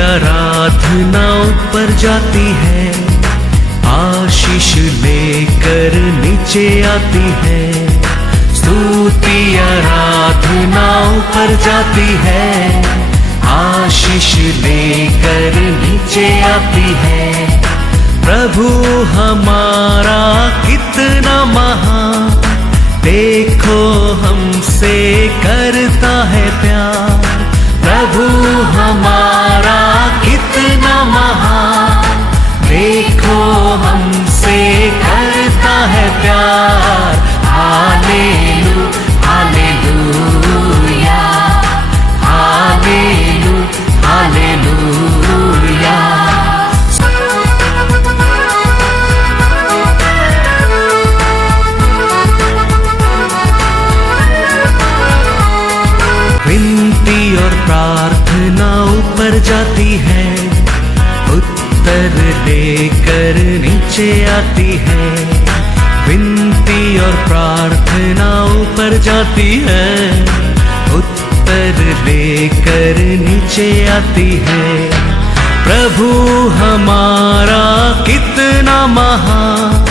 आराधना ऊपर जाती है, आशीष लेकर नीचे आती है। स्तुति आराधना ऊपर जाती है, आशीष लेकर नीचे आती है। प्रभु हमारा कितना महान, देखो हमसे करता है प्यार। प्रभु हमारा कितना महान, देखो हमसे करता है प्यार। हालेलू हालेलूया, हालेलू हालेलूया। विनती और प्रार्थना ऊपर जाती है, उत्तर लेकर नीचे आती है। विनती और प्रार्थना ऊपर जाती है, उत्तर लेकर नीचे आती है। प्रभु हमारा कितना महान,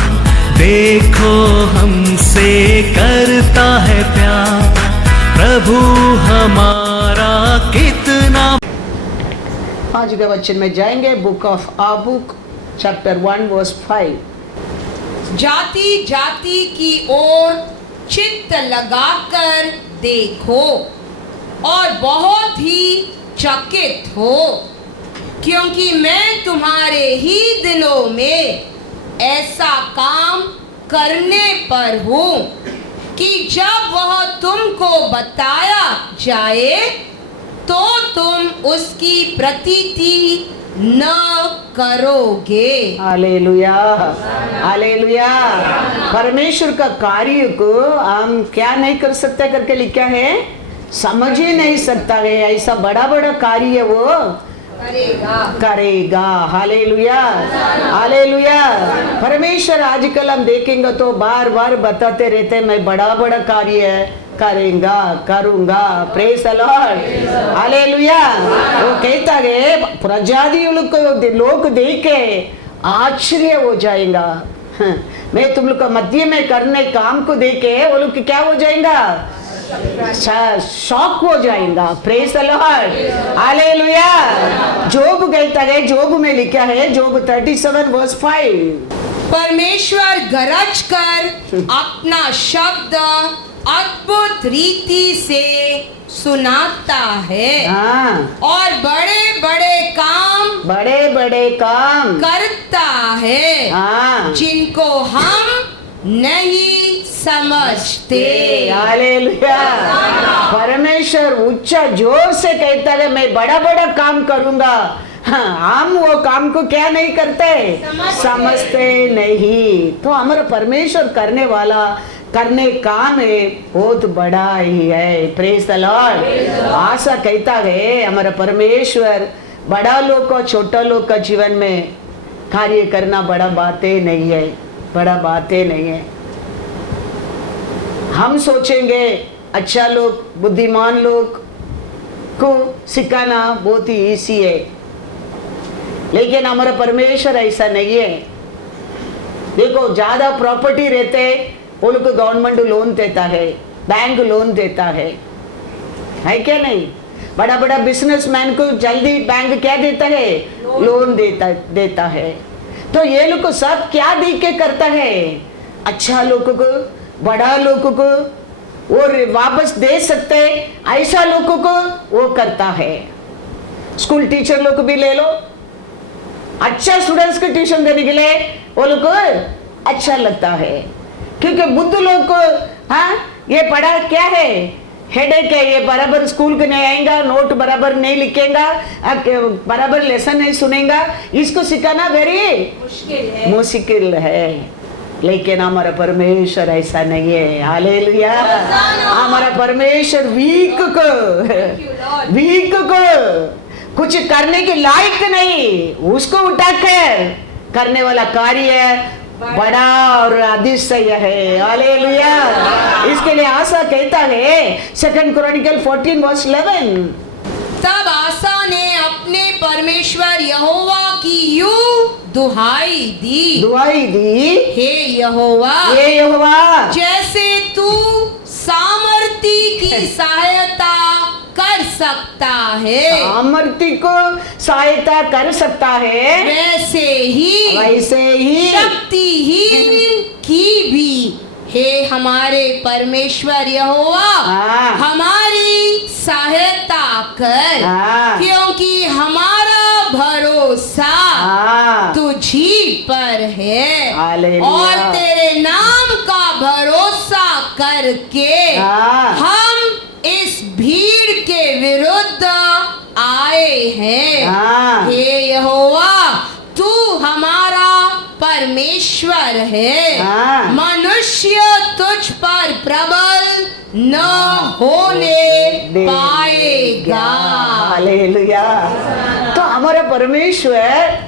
देखो हमसे करता है प्यार। प्रभु हमारा कितना। आज के वचन में जाएंगे, बुक ऑफ आबुक चैप्टर 1 वर्स 5। जाति जाति की ओर चित्त लगाकर देखो और बहुत ही चकित हो, क्योंकि मैं तुम्हारे ही दिलों में ऐसा काम करने पर हूँ कि जब वह तुमको बताया जाए तो तुम उसकी प्रतीति न करोगे। Hallelujah hallelujah. परमेश्वर का कार्य को हम क्या नहीं कर सकते करके लिखा है, समझ ही नहीं सकता है। ऐसा बड़ा बड़ा कार्य वो करेगा। Hallelujah hallelujah. परमेश्वर आजकल हम देखेंगे तो बार बार बताते रहते, मैं बड़ा बड़ा कार्य करेगा करूंगा। Praise the lord hallelujah. वो कहता है प्रजातियों को लोग देखे आश्चर्य हो जाएगा। मैं तुम लोग का मध्य में करने काम को देखे वो लोग क्या हो जाएगा, शॉक हो जाएगा। Praise the lord hallelujah. Job कहता है, जोब में लिखा है, जोब 37 वर्स 5। परमेश्वर गरज कर अपना शब्द अद्भुत रीति से सुनाता है। और बड़े बड़े काम करता है, जिनको हम नहीं समझते। हालेलुया। परमेश्वर उच्चा जोर से कहता है, मैं बड़ा बड़ा काम करूंगा। हम वो काम को क्या नहीं करते, समझते नहीं। तो हमारा परमेश्वर करने वाला करने काम है बहुत बड़ा ही है। Praise the Lord. आशा कहता है हमारा परमेश्वर बड़ा लोग को छोटा लोग का जीवन में कार्य करना बड़ा बातें नहीं है, बड़ा बातें नहीं है। हम सोचेंगे अच्छा लोग, बुद्धिमान लोग को सिखाना बहुत ही ईजी है, लेकिन हमारा परमेश्वर ऐसा नहीं है। देखो ज्यादा प्रॉपर्टी रहते वो लोग को गवर्नमेंट लोन देता है, बैंक लोन देता है क्या नहीं? बड़ा बड़ा बिजनेसमैन को जल्दी बैंक क्या देता है, लोन देता है। तो ये लोग को सब क्या दे के करता है, अच्छा लोगों को, बड़ा लोगों को और वापस दे सकते ऐसा लोगों को वो करता है। स्कूल टीचर लोग को भी ले लो, अच्छा स्टूडेंट्स को ट्यूशन देने के लिए वो लोग को अच्छा लगता है, क्योंकि बुद्ध लोग को ये पढ़ा क्या है, हेडेक है, ये बराबर स्कूल को नहीं आएगा, नोट बराबर नहीं लिखेगा, बराबर लेसन नहीं सुनेगा, इसको सिखाना वेरी मुश्किल है। लेकिन हमारा परमेश्वर ऐसा नहीं है। हालेलुया। हमारा परमेश्वर वीक को कुछ करने के लायक नहीं, उसको उठाकर करने वाला कार्य बड़ा और अतिशय है। हालेलुया। इसके लिए आशा कहता है 2 क्रॉनिकल 14 वर्स 11। तब आशा ने अपने परमेश्वर यहोवा की यूं दुहाई दी, हे यहोवा, जैसे तू सामर्थी की सहायता कर सकता है, सामर्थी को सहायता कर सकता है, वैसे ही शक्तिहीन की भी हे हमारे परमेश्वर यहोवा हमारी सहायता कर, क्योंकि हमारा भरोसा तुझी पर है और तेरे नाम का भरोसा करके हम इस भीड़ के विरुद्ध आए हैं। हे यहोवा, तू हमारा परमेश्वर है, मनुष्य तुझ पर प्रबल न होने पाएगा। हालेलुया। तो हमारा परमेश्वर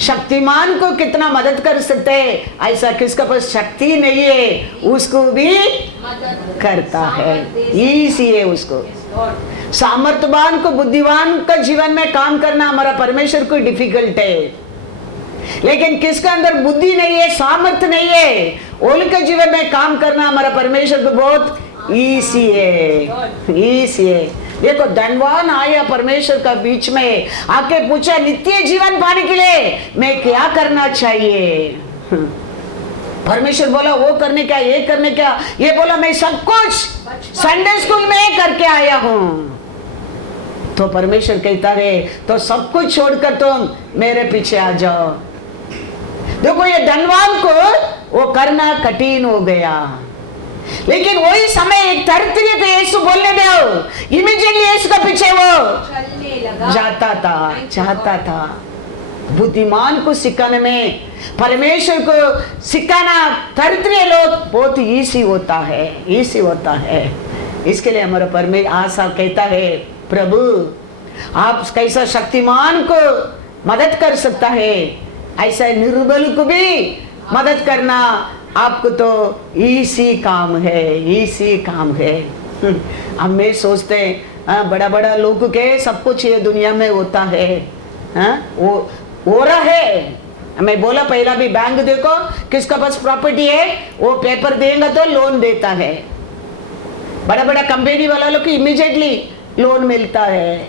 शक्तिमान को कितना मदद कर सकते हैं, ऐसा किसका पास शक्ति नहीं है उसको भी करता है, इसीलिए उसको सामर्थ्यवान को, बुद्धिमान का जीवन में काम करना हमारा परमेश्वर को डिफिकल्ट है, लेकिन किसका अंदर बुद्धि नहीं है, सामर्थ्य नहीं है, उनके जीवन में काम करना हमारा परमेश्वर को बहुत इजी है। देखो धनवान आया परमेश्वर का बीच में आके पूछा नित्य जीवन पाने के लिए मैं क्या करना चाहिए। परमेश्वर बोला वो करने क्या, ये करने क्या, ये बोला मैं सब कुछ संडे स्कूल में करके आया हूँ। तो परमेश्वर कहता है तो सब कुछ छोड़कर तुम मेरे पीछे आ जाओ। देखो ये धनवान को वो करना कठिन हो गया, लेकिन वही समय एक धरती पे यीशु बोलने दो, इमीडिएटली यीशु का पीछे वो चाहता था। बुद्धिमान को सिखाने में, परमेश्वर को सिखाना धरती लोग बहुत इजी होता है। इसके लिए हमारा परमेश्वर आशा कहता है प्रभु आप कैसा शक्तिमान को मदद कर सकता है, ऐसा निर्बल को भी मदद करना आपको तो इसी काम है। हम में सोचते हैं बड़ा बड़ा लोग के सब कुछ ये दुनिया में होता है, वो हो रहा है। मैं बोला पहला भी बैंक देखो किसका पास प्रॉपर्टी है वो पेपर देगा तो लोन देता है, बड़ा बड़ा कंपनी वाला लोग को इमीडिएटली लोन मिलता है।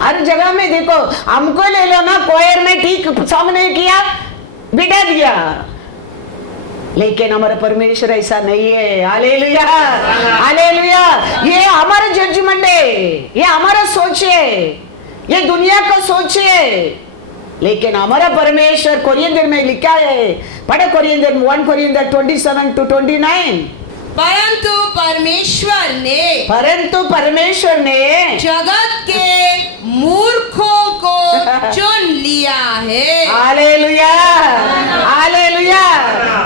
हर जगह में देखो हमको ले लो ना, कोयर में ठीक सॉन्ग नहीं किया बिठा दिया, लेकिन हमारा परमेश्वर ऐसा नहीं है। Hallelujah hallelujah. ये हमारा जजमेंट है, ये हमारा सोच है, ये दुनिया का सोच है, लेकिन हमारा परमेश्वर कोरियंदर में लिखा है, पढ़े कोरियंदर 1 कोरियंदर 27-29। परंतु परमेश्वर ने जगत के मूर्खों को चुन लिया है। Hallelujah hallelujah.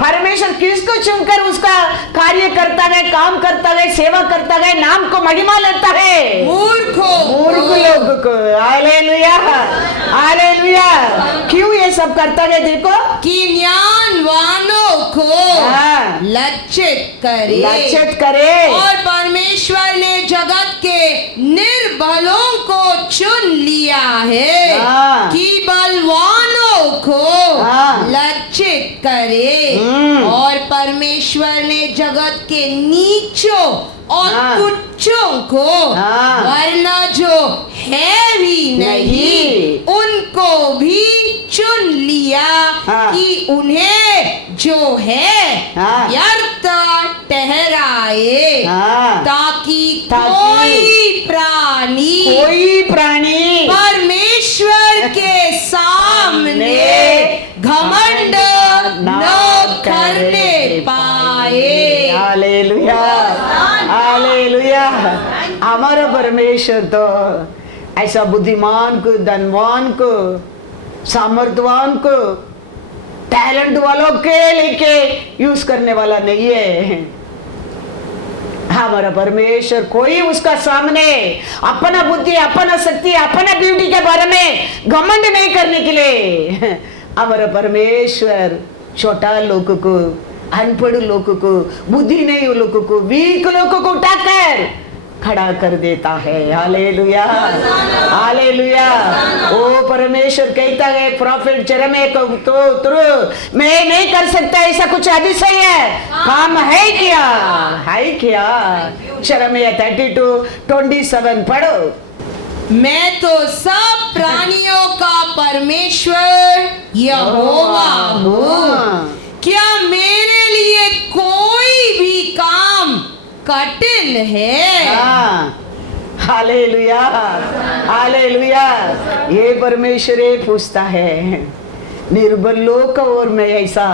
परमेश्वर किसको चुनकर उसका कार्य करता है, काम करता है, सेवा करता है, नाम को महिमा लेता है? मूर्ख लोग को। Hallelujah hallelujah. क्यों ये सब करता है? देखो कि ज्ञानवानों को लज्जित करे और परमेश्वर ने जगत के निर्बलों को चुन लिया है कि बलवानों को लज्जित करे, और परमेश्वर ने जगत के नीचों और तुच्छों को, वरना जो है भी नहीं उनको भी चुन लिया कि उन्हें जो है व्यर्थ ठहराए, ताकि कोई प्राणी परमेश्वर के सामने घमंड न करने पाए। Hallelujah hallelujah. हमारा परमेश्वर तो ऐसा बुद्धिमान को, धनवान को, सामर्थ्यवान को, टैलेंट वालों के लेके यूज करने वाला नहीं है। हमारा परमेश्वर कोई उसका सामने अपना बुद्धि, अपना शक्ति, अपना ब्यूटी के बारे में घमंड नहीं करने के लिए हमारा परमेश्वर छोटा लोगों को, अनपढ़ लोगों को, बुद्धि नहीं लोगों को, वीक लोगों को उठाकर खड़ा कर देता है। Hallelujah, hallelujah. ओ परमेश्वर कहता है प्रॉफिट यिर्मयाह को तो मैं नहीं कर सकता ऐसा कुछ अधिशय है, काम है क्या, है क्या। यिर्मयाह 32:27 पढ़ो। मैं तो सब प्राणियों का परमेश्वर यहोवा हूँ, क्या मेरे लिए कोई भी काम कठिन है? Hallelujah, hallelujah. ये परमेश्वर ये पूछता है निर्बल लोग को, और मैं ऐसा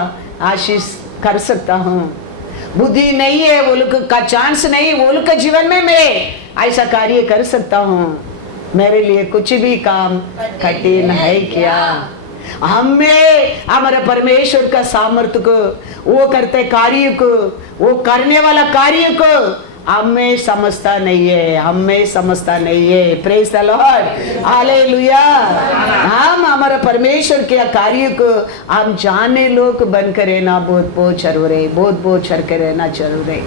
आशीष कर सकता हूँ। बुद्धि नहीं है वो लोग का, चांस नहीं वो लोग के जीवन में मैं ऐसा कार्य कर सकता हूँ। मेरे लिए कुछ भी काम कठिन है क्या? हमें हमारे परमेश्वर का सामर्थ्य को, वो करते कार्य को, वो करने वाला कार्य को हमें समझता नहीं है, हमें समझता नहीं है। Praise the lord, hallelujah. हम हमारे परमेश्वर के कार्य को हम जाने लोग बनकर रहना बहुत बहुत जरूर है, बहुत बहुत चढ़ के रहना जरूर है।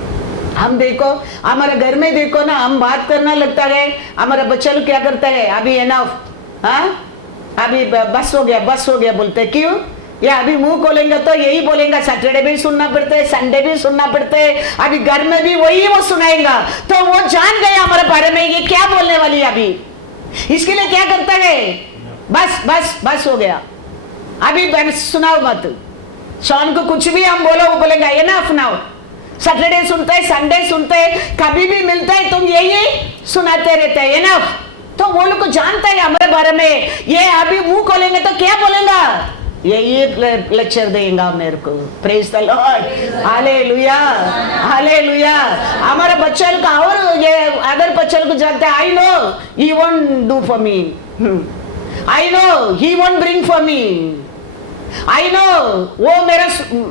हम देखो हमारे घर में देखो ना, हम बात करना लगता है, हमारा बच्चा लोग क्या करता है, अभी एनफ, हाँ अभी बस हो गया, बस हो गया बोलते हैं। क्यों? या अभी मुंह खोलेंगे तो यही बोलेगा, सैटरडे भी सुनना पड़ता है, संडे भी सुनना पड़ता है, अभी घर में भी वही वो सुनाएगा। तो वो जान गया हमारे बारे में ये क्या बोलने वाली है अभी, इसके लिए क्या करता है, बस बस बस हो गया, अभी सुनाओ मत। शॉन को कुछ भी हम बोलो वो बोलेगा ये ना अपनाओ, सैटरडे सुनते हैं, संडे सुनते हैं, कभी भी मिलता है तुम यही सुनाते रहते हैं, ये ना। तो वो लोग को जानता है हमारे बारे में, ये अभी मुंह खोलेंगे तो क्या बोलेगा, ये लेक्चर देगा मेरे को। Praise the lord, hallelujah, hallelujah. हमारे बच्चा का और ये अदर बच्चा को जानते हैं, I know he won't do for me, I know he won't bring for me, I know वो मेरा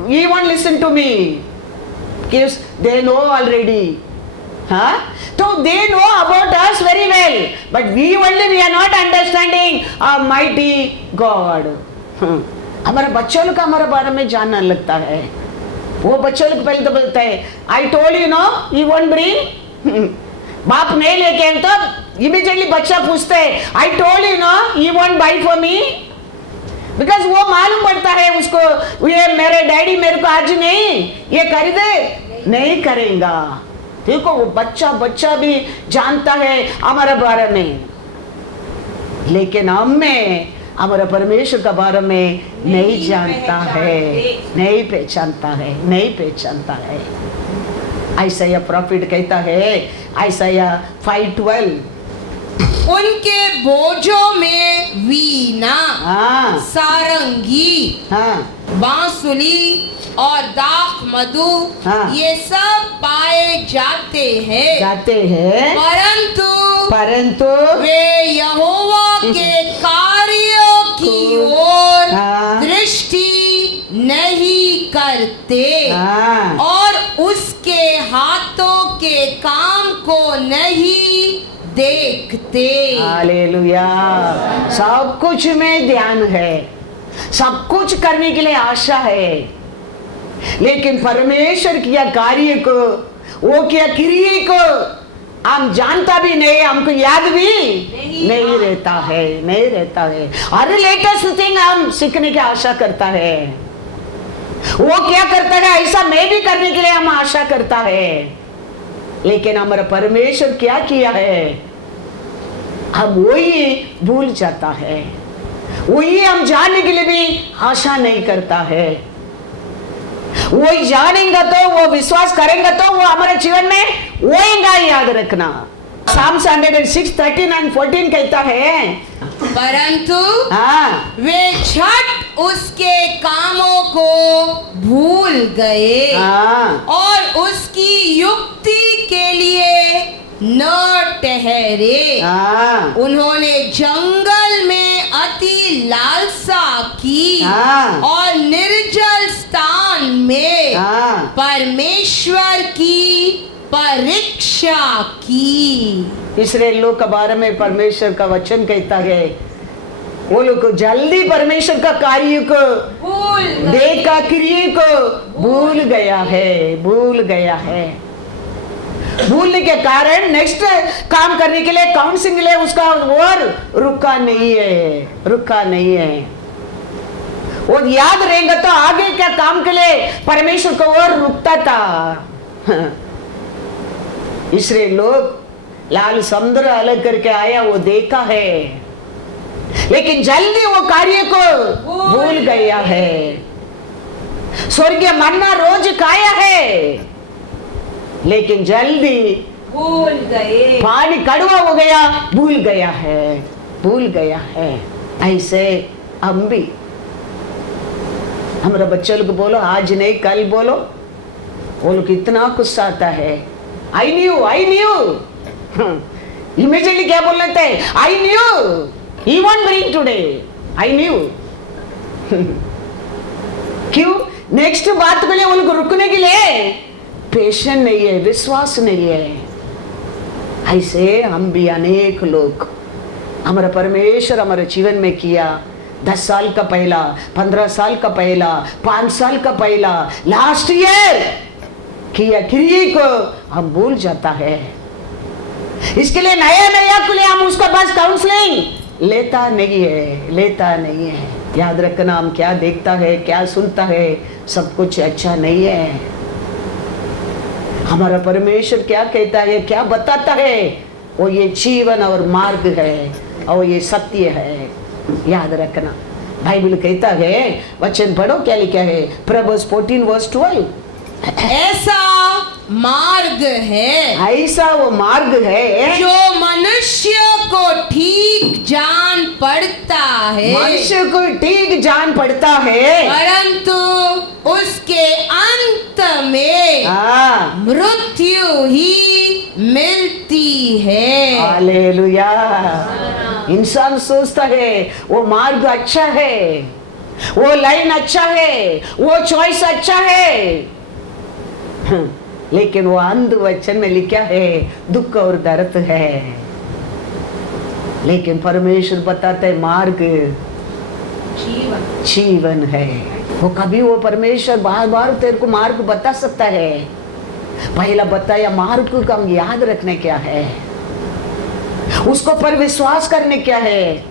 he won't listen to me, they know already, huh? So they know about us very well, but we are not understanding our mighty God. हमारा बच्चों लोग का हमारे बारे में जानना लगता है। वो बच्चों लोग पहले तो बोलता है I told you no, you won't bring. बाप नहीं लेके आए तो इमीडिएटली बच्चा पूछते है I told you no, you won't buy for me. Because वो मालूम पड़ता है उसको, ये मेरे डैडी मेरे को आज नहीं ये खरीदे नहीं करेगा। देखो वो बच्चा भी जानता है हमारे बारे में, लेकिन हमें हमारे परमेश्वर का बारे में नहीं जानता है, नहीं पहचानता है, नहीं पहचानता है। आइसाया प्रॉफिट कहता है, आइसाया 5:12, उनके बोझों में वीणा, सारंगी, बांसुरी और दाख मधु ये सब पाए जाते हैं, परंतु वे यहोवा के कार्यों की ओर दृष्टि नहीं करते और उसके हाथों के काम को नहीं देखते। हालेलुया। सब कुछ में ध्यान है, सब कुछ करने के लिए आशा है, लेकिन परमेश्वर किया कार्य को, वो किया क्रिया को हम जानता भी नहीं, हमको याद भी नहीं रहता है, नहीं रहता है। और लेटेस्ट थिंग हम सीखने की आशा करता है, वो क्या करता है ऐसा मैं भी करने के लिए हम आशा करता है, लेकिन हमारा परमेश्वर क्या किया है हम वही भूल जाता है, वही हम जानने के लिए भी आशा नहीं करता है। वही जानेंगे तो, वो विश्वास करेंगे तो वो हमारे जीवन में होएगा, याद रखना। Psalms 106:13 and 14 कहता है, परंतु वे झट उसके कामों को भूल गए और उसकी युक्ति के लिए न ठहरे। उन्होंने जंगल में अति लालसा की और निर्जल स्थान में परमेश्वर की परीक्षा की। इसराइल लोग के बारे में परमेश्वर का वचन कहता है, वो लोग जल्दी परमेश्वर का कार्य को देखा, क्रिया को भूल गया है, भूल गया है। भूलने के कारण नेक्स्ट काम करने के लिए, काउंसलिंग के लिए उसका और रुका नहीं है। वो याद रहेगा तो आगे क्या काम के लिए परमेश्वर को और रुकता था। इसलिए लोग लाल समुद्र अलग करके आया, वो देखा है, लेकिन जल्दी वो कार्य को भूल गया है। स्वर्गीय मन्ना रोज खाया है, लेकिन जल्दी भूल गए। पानी कड़वा हो गया, भूल गया है। ऐसे हम भी हमारे बच्चों को बोलो, आज नहीं कल बोलो, वो लोग इतना गुस्सा आता है। आई न्यू इमीडिएटली क्या बोल लेते हैं, I knew he want bring today, I knew. क्यों? नेक्स्ट बात के लिए उनको रुकने के लिए पेशेंस नहीं है, विश्वास नहीं है। ऐसे हम भी अनेक लोग हमारा परमेश्वर हमारे जीवन में किया, 10 साल का पहला, 15 साल का पहला, 5 साल का पहला, लास्ट ईयर किया क्रिया को हम भूल जाता है। इसके लिए नया के लिए हम उसका पास काउंसलिंग लेता नहीं है। याद रखना, हम क्या देखता है, क्या सुनता है, सब कुछ अच्छा नहीं है। हमारा परमेश्वर क्या कहता है, क्या बताता है, वो ये जीवन और मार्ग है और ये सत्य है। याद रखना, बाइबल कहता है, वचन पढ़ो क्या लिखा है, Proverbs 14:12। ऐसा मार्ग वो मार्ग है जो मनुष्य को ठीक जान पड़ता है, परंतु उसके अंत में मृत्यु ही मिलती है। हालेलुया। इंसान सोचता है वो मार्ग अच्छा है, वो लाइन अच्छा है, वो चॉइस अच्छा है, लेकिन वो अंध वचन में लिखा है दुख और दर्द है। लेकिन परमेश्वर बताता है मार्ग जीवन है। वो कभी वो परमेश्वर बार बार तेरे को मार्ग बता सकता है। पहला बताया मार्ग को हम याद रखने क्या है, उसको पर विश्वास करने क्या है।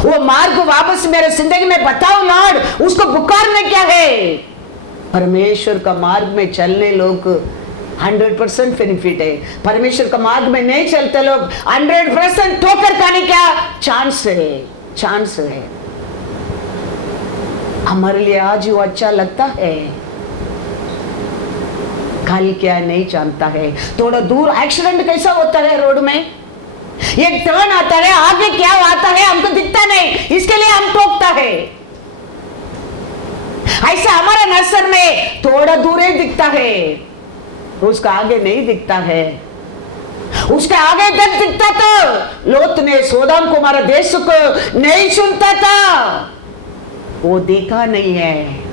वो मार्ग वापस मेरे जिंदगी में बताओ लॉर्ड, उसको पुकारने क्या है। परमेश्वर का मार्ग में चलने लोग 100% बेनिफिट है। परमेश्वर का मार्ग में नहीं चलते लोग 100% ठोकर खाने का चांस है। हमारे लिए आज वो अच्छा लगता है, कल क्या नहीं जानता है। थोड़ा दूर एक्सीडेंट कैसा होता है, रोड में एक टर्न आता है, आगे क्या आता है हमको दिखता नहीं, इसके लिए हम टोकता है। ऐसा हमारा नजर में थोड़ा दूर ही दिखता है, उसका आगे नहीं दिखता है। उसके आगे तक दिखता तो लोत ने सोदोम को हमारा देश को नहीं सुनता था, वो देखा नहीं है।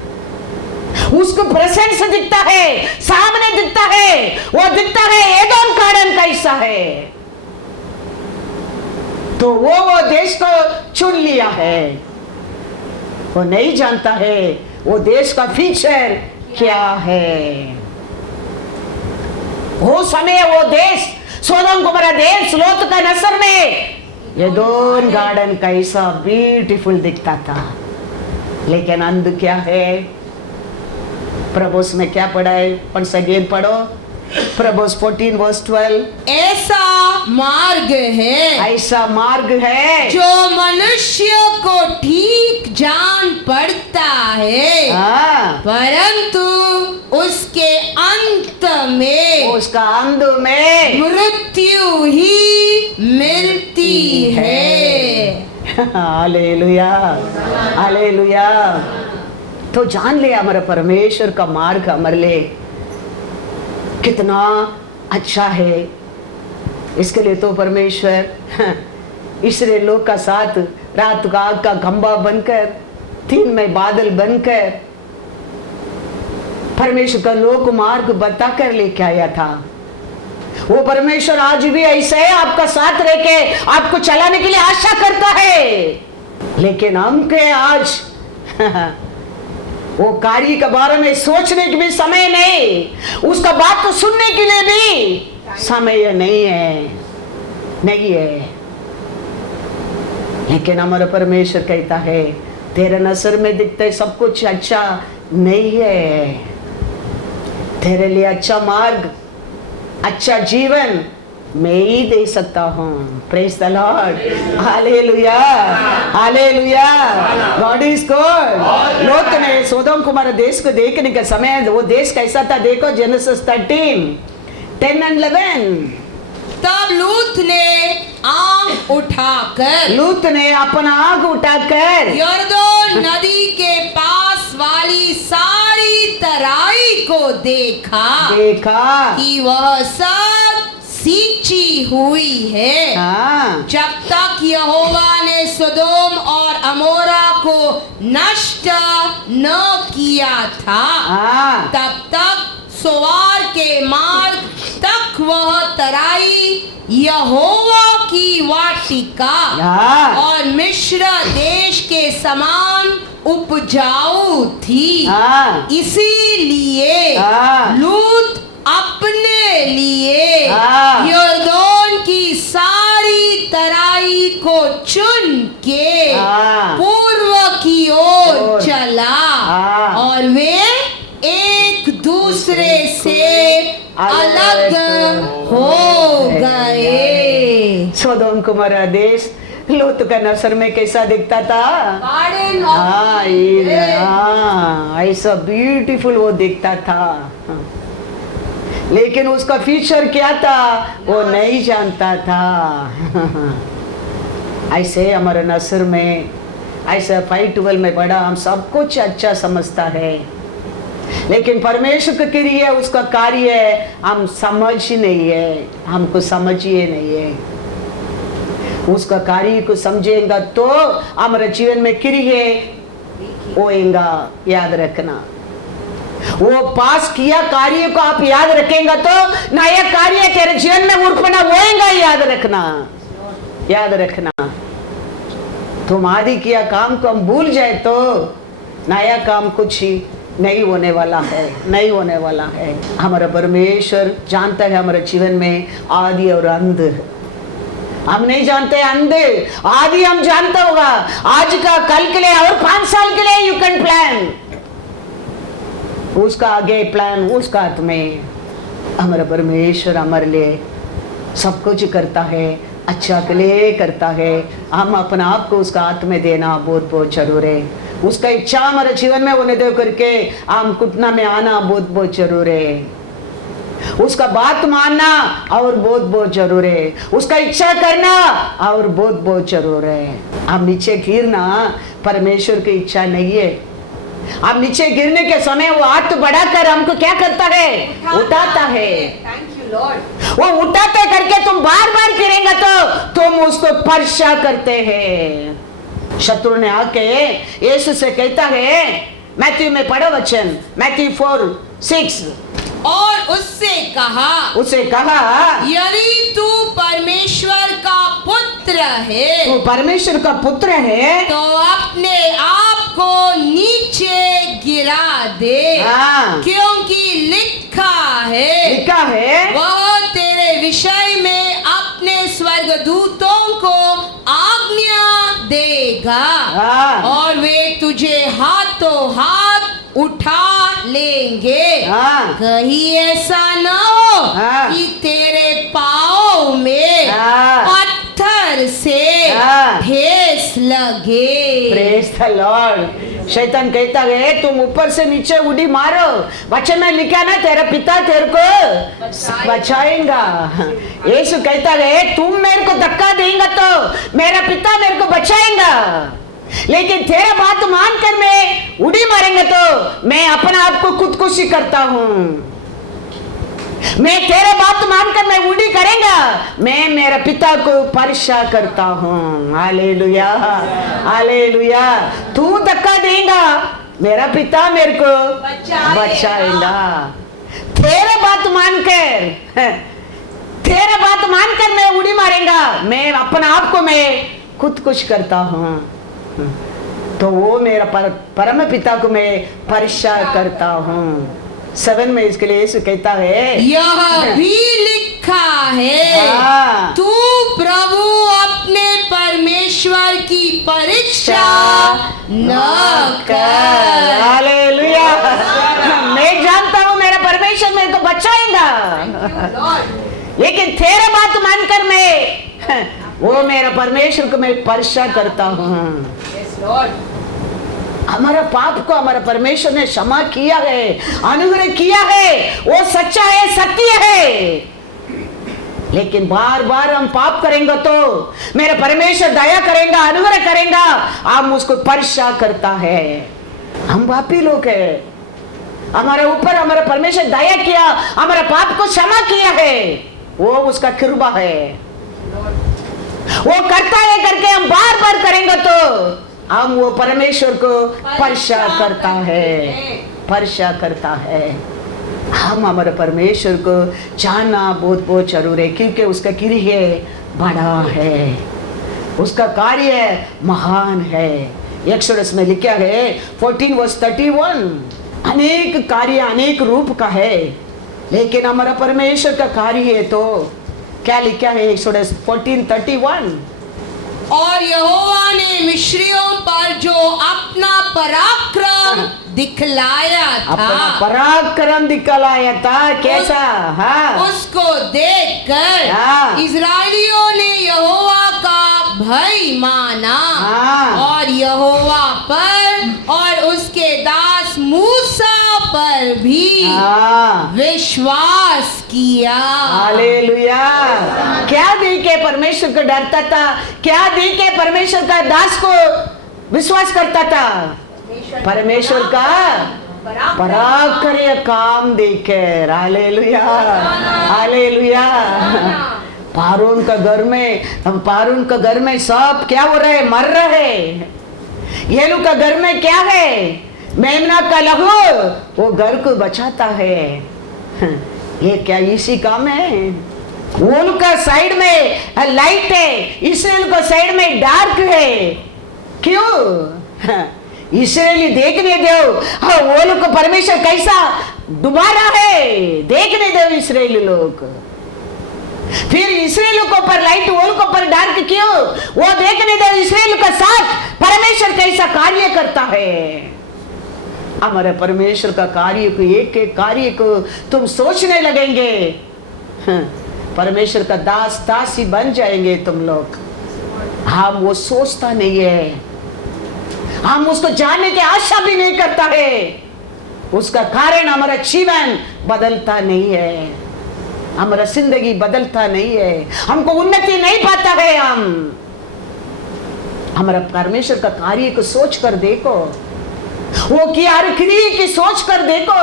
उसको प्रेजेंस दिखता है, सामने दिखता है, वो दिखता है एदोम गार्डन कैसा है, तो वो देश को चुन लिया है। वो नहीं जानता है वो देश का फ्यूचर क्या है। वो समय वो देश सोदोम गोमोरा देश लोत का नजर में एदोम गार्डन कैसा ब्यूटीफुल दिखता था। लेकिन अंध क्या है, प्रभुस में क्या पढ़ा है, once again पढ़ो, Proverbs 14:12। ऐसा मार्ग है जो मनुष्य को ठीक जान पड़ता है, परंतु उसके अंत में मृत्यु ही मिलती है। Hallelujah, hallelujah. तो जान ले हमारा परमेश्वर का मार्ग हमारे लिए कितना अच्छा है। इसके लिए तो परमेश्वर इसलिए लोग का साथ रात का आग का खंबा बनकर, दिन में बादल बनकर परमेश्वर का लोक मार्ग बताकर लेके आया था। वो परमेश्वर आज भी ऐसे है, आपका साथ रह के आपको चलाने के लिए आशा करता है। लेकिन हम के आज वो कार्य के बारे में सोचने की भी समय नहीं, उसका बात तो सुनने के लिए भी समय नहीं है। लेकिन हमारा परमेश्वर कहता है तेरे नजर में दिखता है सब कुछ अच्छा नहीं है, तेरे लिए अच्छा मार्ग, अच्छा जीवन मैं ही दे सकता हूँ। Praise the lord, hallelujah, hallelujah, God is good. लोत ने सोदोम कुमारा देश को देखने का समय, वो देश कैसा था देखो, जेनेसिस 13:10 and 11। तब लूत ने अपना आंख उठाकर यरदोन नदी के पास वाली सारी तराई को देखा कि वह सब सींची हुई है। जब तक यहोवा ने सदोम और अमोरा को नष्ट न किया था, तब तक सोवार के मार्ग तक वह तराई यहोवा की वाटिका और मिस्र देश के समान उपजाऊ थी। इसीलिए लूत अपने लिए यरदोन की सारी तराई को चुन के पूर्व की ओर चला और वे एक दूसरे से अलग हो गए। सोदोम कुमारा देश लूत का नजर में कैसा दिखता था? ऐसा ब्यूटीफुल वो दिखता था, लेकिन उसका फ्यूचर क्या था वो नहीं जानता था। ऐसे हमारे नजर में, ऐसा 5:12 में पढ़ा, हम सब कुछ अच्छा समझता है, लेकिन परमेश्वर का क्रिया, उसका कार्य हम समझ ही नहीं है, हमको समझ ही नहीं है। उसका कार्य को समझेगा तो हमारे जीवन में क्रिया होएगा। याद रखना, वो पास किया कार्य को आप याद रखेंगे तो नया कार्य तेरे जीवन में उत्पन्न होएगा। याद रखना, तुम आदि किया काम को हम भूल जाए तो नया काम कुछ ही नहीं होने वाला है। हमारा परमेश्वर जानता है हमारे जीवन में आदि और अंत। हम नहीं जानते अंत, आदि हम जानता होगा, आज का कल के लिए और 5 साल के लिए यू कैन प्लान, उसका आगे प्लान उसका हाथ में। हमारा परमेश्वर हमारे लिए सब कुछ करता है, अच्छा के लिए करता है। हम अपना आप को उसका हाथ में देना बहुत बहुत जरूर है। उसका इच्छा हमारे जीवन में होने दे करके हम घुटना में आना बहुत बहुत जरूर है। उसका बात मानना और बहुत बहुत जरूर है। उसका इच्छा करना और बहुत बहुत जरूर है। हम नीचे गिरना परमेश्वर की इच्छा नहीं है। अब नीचे गिरने के समय वो हाथ बढ़ाकर हमको क्या करता है? उठाता है। वो उठाते करके तुम बार बार गिरेंगे तो तुम उसको स्पर्श करते हैं। शत्रु ने आके यीशु से कहता है, मैथ्यू में पढ़ो वचन, मैथ्यू 4:6, और उससे कहा यदि तू परमेश्वर का पुत्र है, तू परमेश्वर का पुत्र है तो अपने आप को नीचे गिरा दे, क्योंकि लिखा है वह तेरे विषय में अपने स्वर्गदूतों को आज्ञा देगा और वे तुझे हाथों हाथ उठा लेंगे। कहीं ऐसा न हो कि तेरे पाँव में पत्थर से ठेस लगे। Praise the Lord. शैतान कहता है तुम ऊपर से नीचे उड़ी मारो, वचन में लिखा ना तेरा पिता तेरे को बचाएगा। यीशु कहता है तुम मेरे को धक्का देंगे तो मेरा पिता मेरे को बचाएगा, लेकिन तेरा बात मानकर मैं उड़ी मारेंगे तो मैं अपना आप को खुदकुशी करता हूँ। मैं तेरे बात मानकर मैं उड़ी करेंगा, मैं मेरा पिता को परीक्षा करता हूँ। Hallelujah, hallelujah. तू धक्का देगा, मेरा पिता मेरे को बचाएगा। तेरे बात मानकर मैं उड़ी मारेंगा, मैं अपना आप को मैं खुदकुश करता हूँ। तो वो मेरा परम पिता को मैं परीक्षा करता हूँ। 7 में इसके लिए यीशु कहता है, यह भी लिखा है, तू प्रभु अपने परमेश्वर की परीक्षा न कर। हालेलुया। मैं जानता हूँ मेरा परमेश्वर मेरे को बचाएगा, लेकिन तेरे बात मानकर मैं वो मेरा परमेश्वर को मैं परीक्षा करता हूँ। हमारा पाप को हमारा परमेश्वर ने क्षमा किया है, अनुग्रह किया है, वो सच्चा है, सत्य है। लेकिन बार बार हम पाप करेंगे तो मेरा परमेश्वर दया करेगा, अनुग्रह करेगा, हम उसको परीक्षा करता है। हम पापी लोग हैं, हमारे ऊपर हमारा परमेश्वर दया किया, हमारा पाप को क्षमा किया है, वो उसका कृपा है। वो करता है करके हम बार बार करेंगे तो हम वो परमेश्वर को परीक्षा करता है, परीक्षा करता है। हम हमारे परमेश्वर को जानना बहुत बहुत जरूरी है, क्योंकि उसका क्रिया बड़ा है, उसका कार्य महान है। एक्सोडस में लिखा है 14:31, अनेक कार्य अनेक रूप का है, लेकिन हमारा परमेश्वर का कार्य है तो क्या लिखा है एक्सोडस 14:31, और यहोवा ने मिस्रियों पर जो अपना पराक्रम दिखलाया था, अपना पराक्रम दिखलाया था, कैसा? हाँ, उसको देखकर इजराइलियों ने यहोवा का भय माना और यहोवा पर और उसके दास मूसा पर भी विश्वास किया। हालेलुया। क्या देख के परमेश्वर को डरता था, क्या देख के परमेश्वर का दास को विश्वास करता था? परमेश्वर का पराक्रम काम देकर। Hallelujah, hallelujah. पारून का घर में, पारून का घर में सब क्या हो रहे? मर रहे। ये लोग का घर में क्या है? मेमना का लहू, वो घर को बचाता है। ये क्या इसी काम है? वो लोग का साइड में लाइट है, इसराइल का साइड में डार्क है। क्यों? इसराइली देखने दो, वो लोग को परमेश्वर कैसा डुबा रहा है, देखने दो इसराइली लोग। फिर इसराइल को पर लाइट, वो लोग को पर डार्क क्यों? वो देखने दो इसराइल का साथ परमेश्वर कैसा कार्य करता है। हमारे परमेश्वर का कार्य को, एक एक कार्य को तुम सोचने लगेंगे, परमेश्वर का दास दासी बन जाएंगे तुम लोग। हम वो सोचता नहीं है, हम उसको जानने की आशा भी नहीं करता है, उसका कारण हमारा जीवन बदलता नहीं है, हमारा जिंदगी बदलता नहीं है, हमको उन्नति नहीं पाता है। हम हमारा परमेश्वर का कार्य को सोच कर देखो, वो किया क्रिया की सोच कर देखो,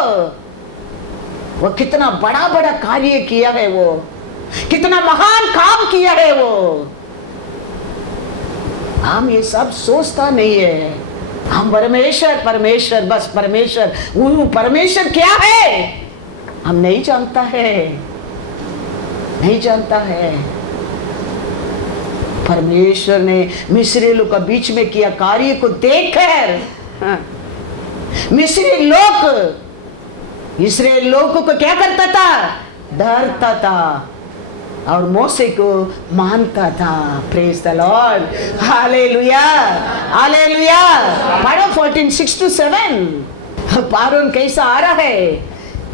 वो कितना बड़ा बड़ा कार्य किया है, वो कितना महान काम किया है वो। हम ये सब सोचता नहीं है। हम परमेश्वर परमेश्वर बस परमेश्वर, वो परमेश्वर क्या है हम नहीं जानता है, नहीं जानता है। परमेश्वर ने मिस्री लोग का बीच में किया कार्य को देखकर मिस्री लोग इस्राएल लोगों को क्या करता था? डरता था और मोसे को मानता था। Praise the lord, hallelujah, hallelujah. पढ़ो 14:6-7। पारून कैसा आ रहा है,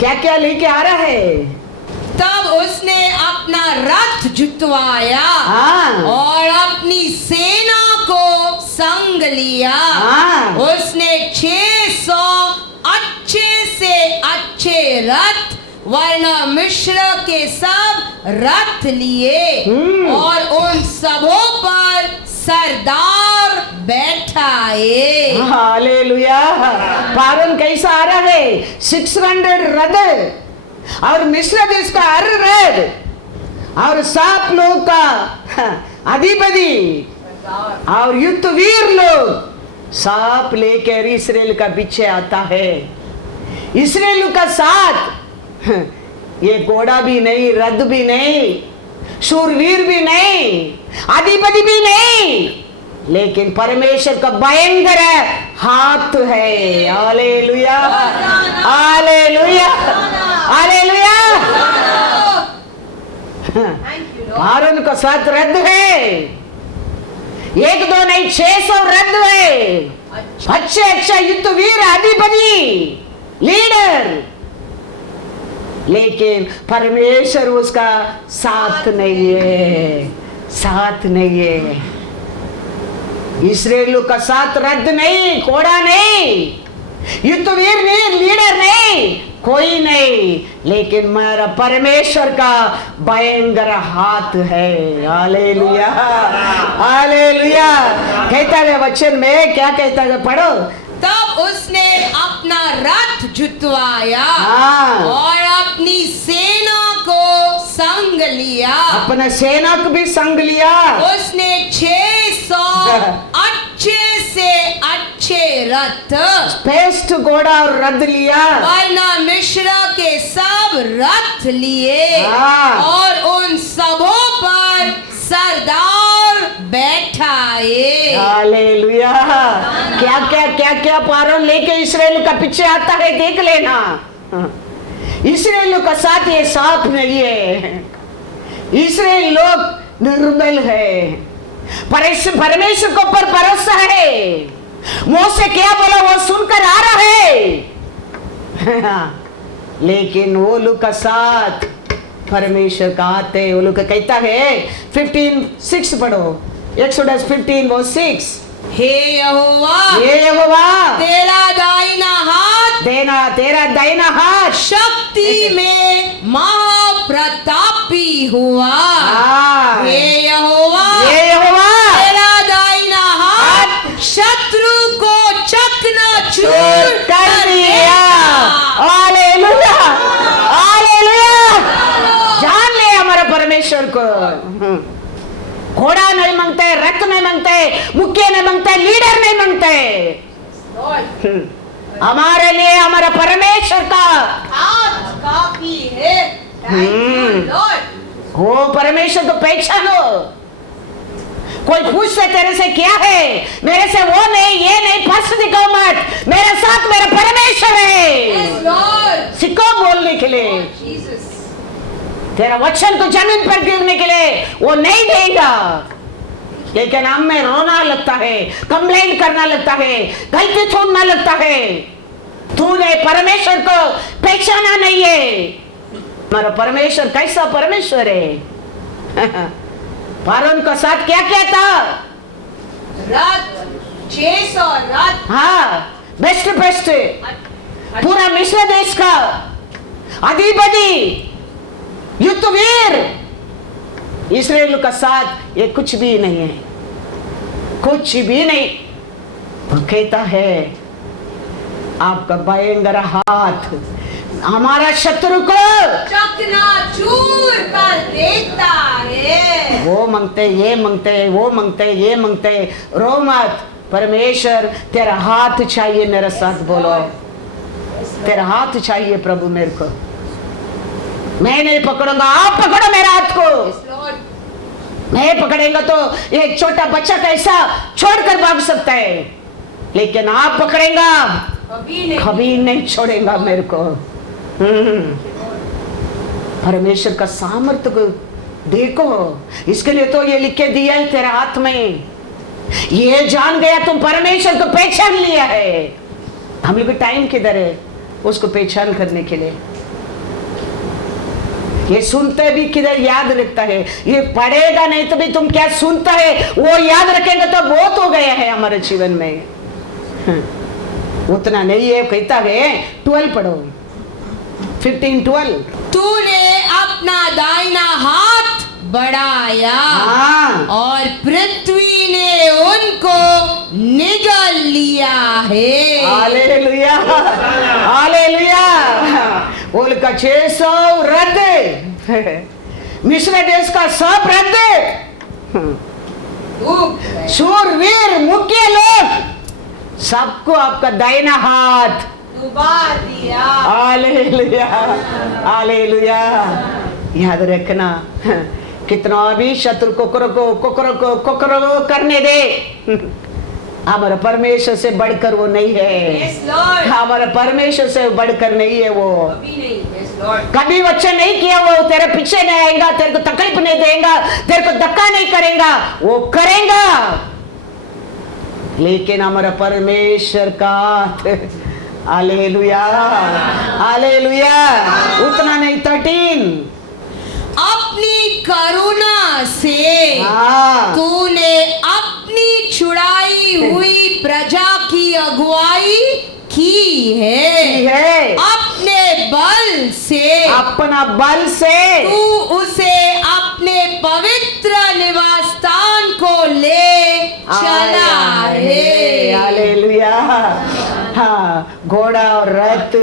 क्या क्या लेके आ रहा है? तब उसने अपना रथ जुटवाया और अपनी सेना को संग लिया। उसने 600 अच्छे से अच्छे रथ वरना मिस्र के सब रथ लिए और उन सबों पर सरदार बैठाए। हालेलुया। पारून कैसा आ रहा है? 600 रथ और मिस्र देश का हर रथ और 7 लोग का अधिपति और युद्धवीर लोग सांप लेकर इसराइल का पीछे आता है। इसराइल का साथ ये घोड़ा भी नहीं, रथ भी नहीं, शूरवीर भी नहीं, अधिपति भी नहीं, लेकिन परमेश्वर का भयंकर हाथ है। Hallelujah, hallelujah, hallelujah. हारून का साथ रद्द है, 1 2 नहीं 600 रद्द है। अच्छा युद्धवीर, अधिपति, लीडर, लेकिन परमेश्वर उसका साथ नहीं है, साथ नहीं है। इस्राएलियों का साथ रद्द नहीं, कोड़ा नहीं, युद्धवीर नहीं, लीडर नहीं, कोई नहीं, लेकिन मेरा परमेश्वर का भयंकर हाथ है। Hallelujah, hallelujah. कहता है वचन में, क्या कहता है, पढ़ो। तब उसने अपना रथ जुतवाया और अपनी सेना को संग लिया, अपना सेना को भी संग लिया। उसने 600 अच्छे से अच्छे रथ, श्रेष्ठ घोड़ा और रथ लिया, वरना मिस्र के सब रथ लिए और उन सबों पर सरदार बैठाए। हालेलुया। क्या पारों लेके इस्राएल का पीछे आता है, देख लेना। इस्राएल का साथ ये साथ नहीं है। इस्राएल लोग निर्बल है, परमेश्वर को पर भरोसा है। मोसे क्या बोला वो सुनकर आ रहा है, लेकिन वो लोग का साथ परमेश्वर का आते, वो लोग कहता है 15:6 पढ़ो, एक्सोडस 15:6। हे यहोवा, हे यहोवा, तेरा दाहिना हाथ, तेरा दाहिना हाथ शक्ति में महाप्रतापी हुआ। हे यहोवा, तेरा दाहिना हाथ शत्रु को चकनाचूर कर दिया। Hallelujah, hallelujah. जान ले हमारे परमेश्वर को। घोड़ा नहीं मांगते, रथ नहीं मांगते, मुखिया नहीं मांगते, लीडर नहीं मांगते। हमारे लिए हमारा परमेश्वर का हाथ काफी है। वो परमेश्वर को पहचानो। कोई पूछते तेरे से क्या है, मेरे से वो नहीं, ये नहीं, पर्स दिखाओ मत, मेरे साथ मेरा परमेश्वर है। सीखो बोलने के लिए। तेरा वचन को जमीन पर गिरने के लिए वो नहीं देगा, लेकिन हम में रोना लगता है, कंप्लेंट करना लगता है, गलती छोड़ना लगता है। तूने परमेश्वर को पहचाना नहीं है। हमारा परमेश्वर कैसा परमेश्वर है। फारून का साथ क्या क्या था, रथ, 600 रथ, बेस्ट पूरा मिस्र देश का अधिपति, युद्धवीर। इस्राएल का साथ ये कुछ भी नहीं है, कुछ भी नहीं। वो कहता है आपका भयंकर हाथ हमारा शत्रु को चकनाचूर कर देता है। वो मांगते, ये मांगते, वो मांगते, ये मांगते। रो मत, परमेश्वर तेरा हाथ चाहिए मेरे साथ। बोलो, तेरा हाथ चाहिए प्रभु मेरे को। मैं नहीं पकड़ूंगा, आप पकड़ो मेरा हाथ को। मैं पकड़ेगा तो एक छोटा बच्चा कैसा छोड़कर भाग सकता है, लेकिन आप पकड़ेगा कभी नहीं छोड़ेगा मेरे को। परमेश्वर का सामर्थ्य को देखो, इसके लिए तो ये लिख के दिया है तेरे हाथ में। ये जान गया तुम परमेश्वर को पहचान लिया है। हम लोग टाइम किधर है उसको पहचान करने के लिए? ये सुनते भी किधर याद रखता है? ये पढ़ेगा नहीं तो भी तुम क्या सुनता है वो याद रखेंगे तो बहुत हो गया है हमारे जीवन में। उतना नहीं है। कहता है 12 पढ़ो, 15:12। तूने अपना दाहिना हाथ बढ़ाया और पृथ्वी ने उनको निगल लिया है। Hallelujah, hallelujah. उनका 600 रथ, मिस्र देश का सब रथ, शूरवीर मुख्य लोग, सबको आपका दाहिना हाथ डुबा दिया। Hallelujah, hallelujah. याद रखना, कितना भी शत्रु कुकरो करने दे, हमारा परमेश्वर से बढ़कर वो नहीं है। हमारा परमेश्वर से बढ़कर नहीं है वो। कभी वचन नहीं किया वो तेरे पीछे नहीं आएगा, तेरे को तकलीफ नहीं देगा, तेरे को धक्का नहीं करेगा, वो करेगा। लेकिन हमारा परमेश्वर का हालेलुया हालेलुया उतना नहीं। 13 अपनी करुणा से तूने अपनी छुड़ाई हुई प्रजा की अगुवाई की है। अपने बल से, अपना बल से तू उसे अपने पवित्र निवास स्थान को ले चला है। हालेलुया। हाँ, घोड़ा और रथ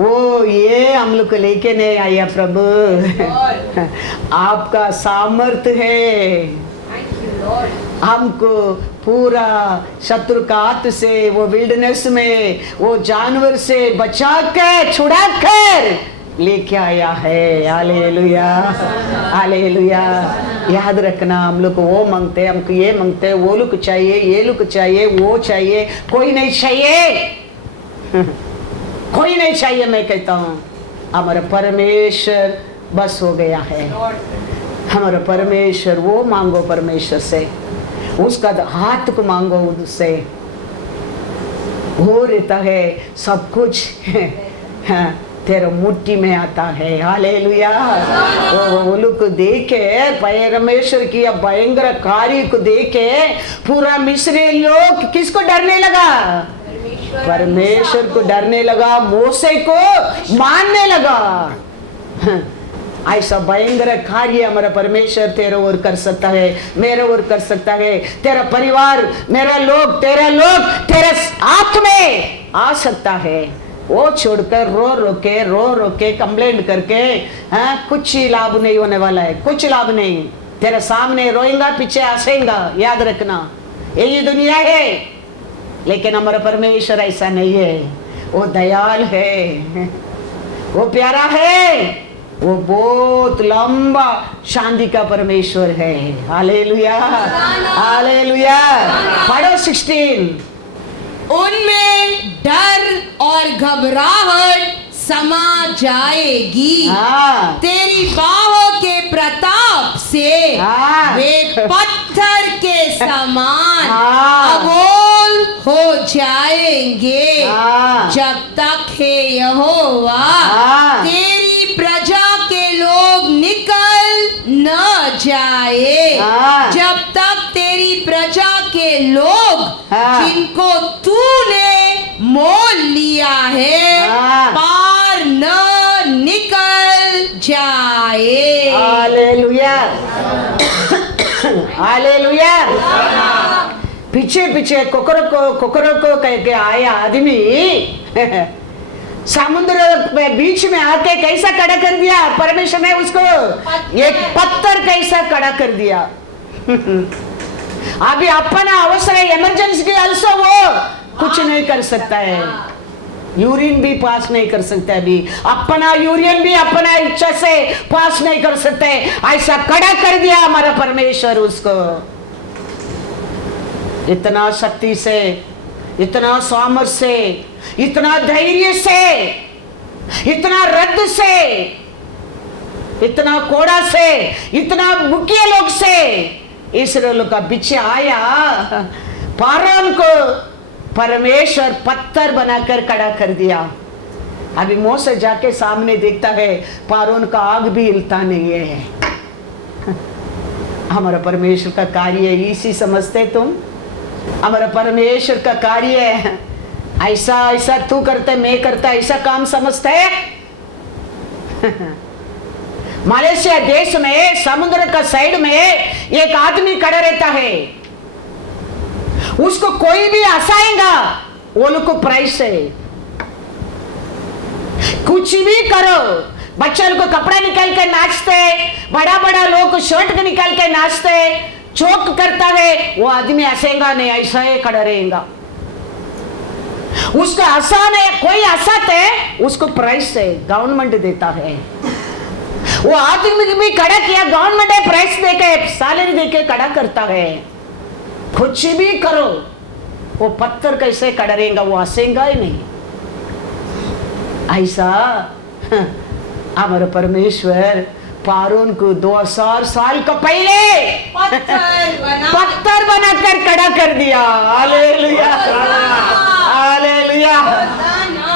वो ये हम लोग को लेके नहीं आया प्रभु, आपका सामर्थ्य है हमको पूरा शत्रु का हाथ से, वो विल्डनेस में वो जानवर से बचा कर छुड़ा कर लेके आया है। Hallelujah hallelujah. याद रखना, हम लोग को वो मांगते हैं, हमको ये मांगते हैं, वो लोग चाहिए, ये लोग चाहिए, वो चाहिए, कोई नहीं चाहिए कोई नहीं चाहिए। मैं कहता हूँ हमारा परमेश्वर बस हो गया है। हमारा परमेश्वर, वो मांगो परमेश्वर से, उसका हाथ को मांगो उससे, हो रहता है सब कुछ तेरा मुट्ठी में आता है। हालेलुया। वो लोग को देखे परमेश्वर की भयंकर कार्य को देखे पूरा मिस्री लोग किसको डरने लगा? परमेश्वर को डरने लगा, मोसे को मानने लगा। ऐसा भयंकर कार्य हमारा परमेश्वर तेरे ओर कर सकता है, मेरे ओर कर सकता है। तेरा परिवार, मेरा लोग, तेरा लोग तेरे हाथ में आ सकता है। वो छोड़कर रो के कंप्लेंट करके कुछ ही लाभ नहीं होने वाला है, कुछ लाभ नहीं। तेरे सामने रोएगा, पीछे हंसेगा। याद रखना, यही दुनिया है। लेकिन हमारा परमेश्वर ऐसा नहीं है। वो दयाल है, वो प्यारा है, वो बहुत लंबा शांति का परमेश्वर है। Hallelujah hallelujah. पढ़ो 16। उनमें डर और घबराहट समा जाएगी। तेरी बाहों के प्रताप से वे पत्थर के समान अबोल हो जाएंगे। जब तक हे यहोवा तेरी प्रजा के लोग निकल न जाए, जब तक तेरी प्रजा के लोग जिनको तूने मोल लिया है पार न निकल जाए। Hallelujah hallelujah. पीछे पीछे कुकरों को कह के आया आदमी समुद्र बीच में आके कैसा खड़ा कर दिया परमेश्वर ने उसको? एक पत्थर कैसा खड़ा कर दिया। अभी अपना अवसर है, इमरजेंसी के अल्सो वो कुछ नहीं कर सकता है, यूरिन भी पास नहीं कर सकता है। अभी अपना यूरिन भी अपना इच्छा से पास नहीं कर सकते। ऐसा खड़ा कर दिया हमारा परमेश्वर उसको, इतना शक्ति से, इतना सामर्थ से, इतना धैर्य से, इतना रद्द से, इतना कोड़ा से, इतना मुखिया लोग से इसराइल का पीछे आया। फारौन को परमेश्वर पत्थर बनाकर खड़ा कर दिया। अभी मोसे जाके सामने देखता है, फारौन का आग भी हिलता नहीं है। हमारा परमेश्वर का कार्य इसी समझते तुम? हमारा परमेश्वर का कार्य ऐसा ऐसा तू करते, मैं करता, ऐसा काम समझते है? मलेशिया देश में समुद्र का साइड में एक आदमी खड़ा रहता है, उसको कोई भी हंसाएगा, वो लोग को प्राइस है। कुछ भी करो, बच्चा लोग को कपड़ा निकाल के नाचते, बड़ा बड़ा लोग शर्ट के निकाल के नाचते, चौक करता है, वो आदमी हंसेगा नहीं, ऐसा ही खड़ा रहेगा। उसको हंसाने कोई हंसाते, उसको प्राइस है, गवर्नमेंट देता है। वो आदमी भी खड़ा किया, गवर्नमेंट है, प्राइस देके सैलरी देके खड़ा करता है। कुछ भी करो, वो पत्थर कैसे खड़ा रहेगा, वो हंसेगा ही नहीं। ऐसा हमारा परमेश्वर पारोन को 2000 साल का पहले पत्थर बनाकर खड़ा कर दिया। Hallelujah, hallelujah,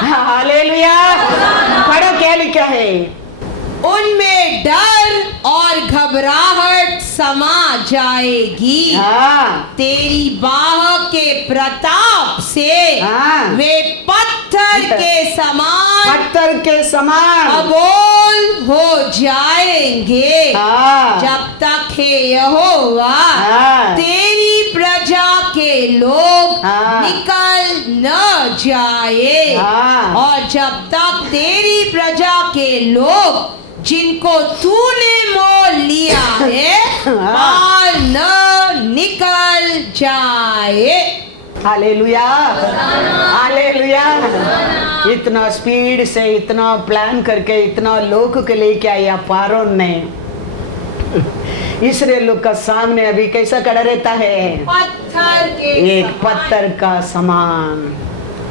hallelujah. पढ़ो क्या लिखा है, उनमें डर और घबराहट समा जाएगी। तेरी बाह के प्रताप से वे पत्थर के समान अबोल हो जाएंगे। जब तक हे यहोवा तेरी प्रजा के लोग निकल न जाए, और जब तक तेरी प्रजा के लोग जिनको तूने मोल लिया है बाहर न निकल जाए। Hallelujah, hallelujah. इतना स्पीड से, इतना प्लान करके, इतना लोग के लेके आया पारोन ने। इसराइल लोग का सामने अभी कैसा खड़ा रहता है, पत्थर के एक पत्थर का समान,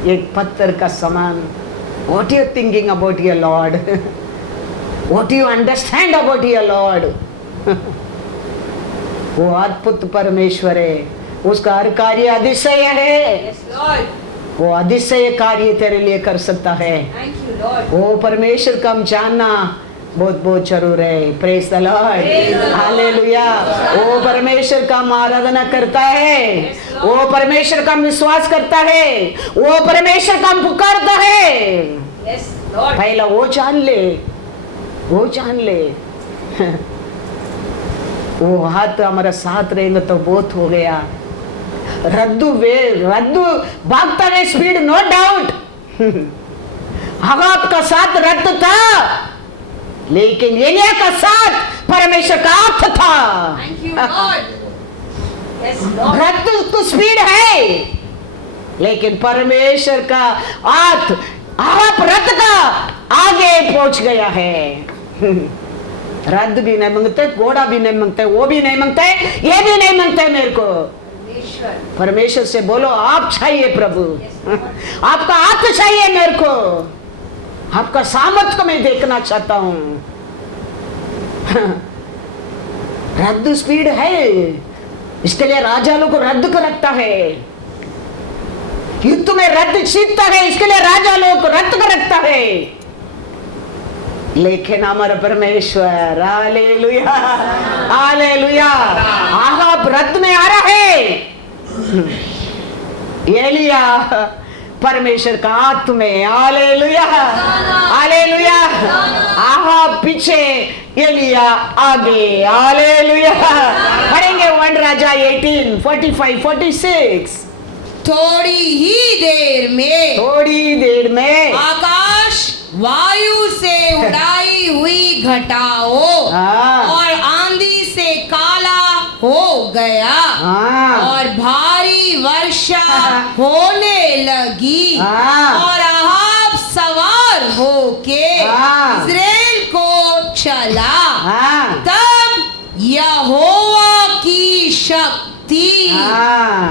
एक पत्थर का समान। What you thinking about your Lord? What do you understand about your Lord? वो अद्भुत परमेश्वर है, उसका हर कार्य अतिशय है। वो अतिशय कार्य तेरे लिए कर सकता है। वो परमेश्वर का हम जानना बहुत बहुत जरूर है। Praise the lord, hallelujah. वो परमेश्वर का हम आराधना करता है, वो परमेश्वर का हम विश्वास करता है, वो परमेश्वर का हम पुकारता है। पहला वो जान ले, वो जान ले। वो हाथ हमारा साथ रहेगा तो बहुत हो गया। रद्दू भागता है स्पीड, नो डाउट। हवाब का साथ रद्द था, लेकिन एलिया का साथ परमेश्वर का हाथ था। रद्द तो स्पीड है, लेकिन परमेश्वर का हाथ आप रद्द का आगे पहुंच गया है। रद्द भी नहीं मांगते, घोड़ा भी नहीं मांगते, वो भी नहीं मांगते, ये भी नहीं मांगते मेरे को। परमेश्वर से बोलो आप चाहिए प्रभु, आपका हाथ चाहिए मेरे को, आपका सामर्थ्य को मैं देखना चाहता हूं। रद्द स्पीड है, इसके लिए राजा लोग को रद्द कर रखता है। युद्ध में रद्द जीतता है, इसके लिए राजा लोग को रद्द कर रखता है। लेकिन हमारा परमेश्वर, हालेलुया, हालेलुया, आप रद्द में आ रहा है। एलिया परमेश्वर का हाथ में, हालेलुया, हालेलुया। आप पीछे, एलिया आगे, हालेलुया। पढ़ेंगे 1 राजा 18, 45, 46। थोड़ी ही देर में आकाश वायु से उड़ाई हुई घटाओं और आंधी से काला हो गया और भारी वर्षा होने लगी और अहाब सवार होके इस्राएल को चला। तब यहोवा की शक्ति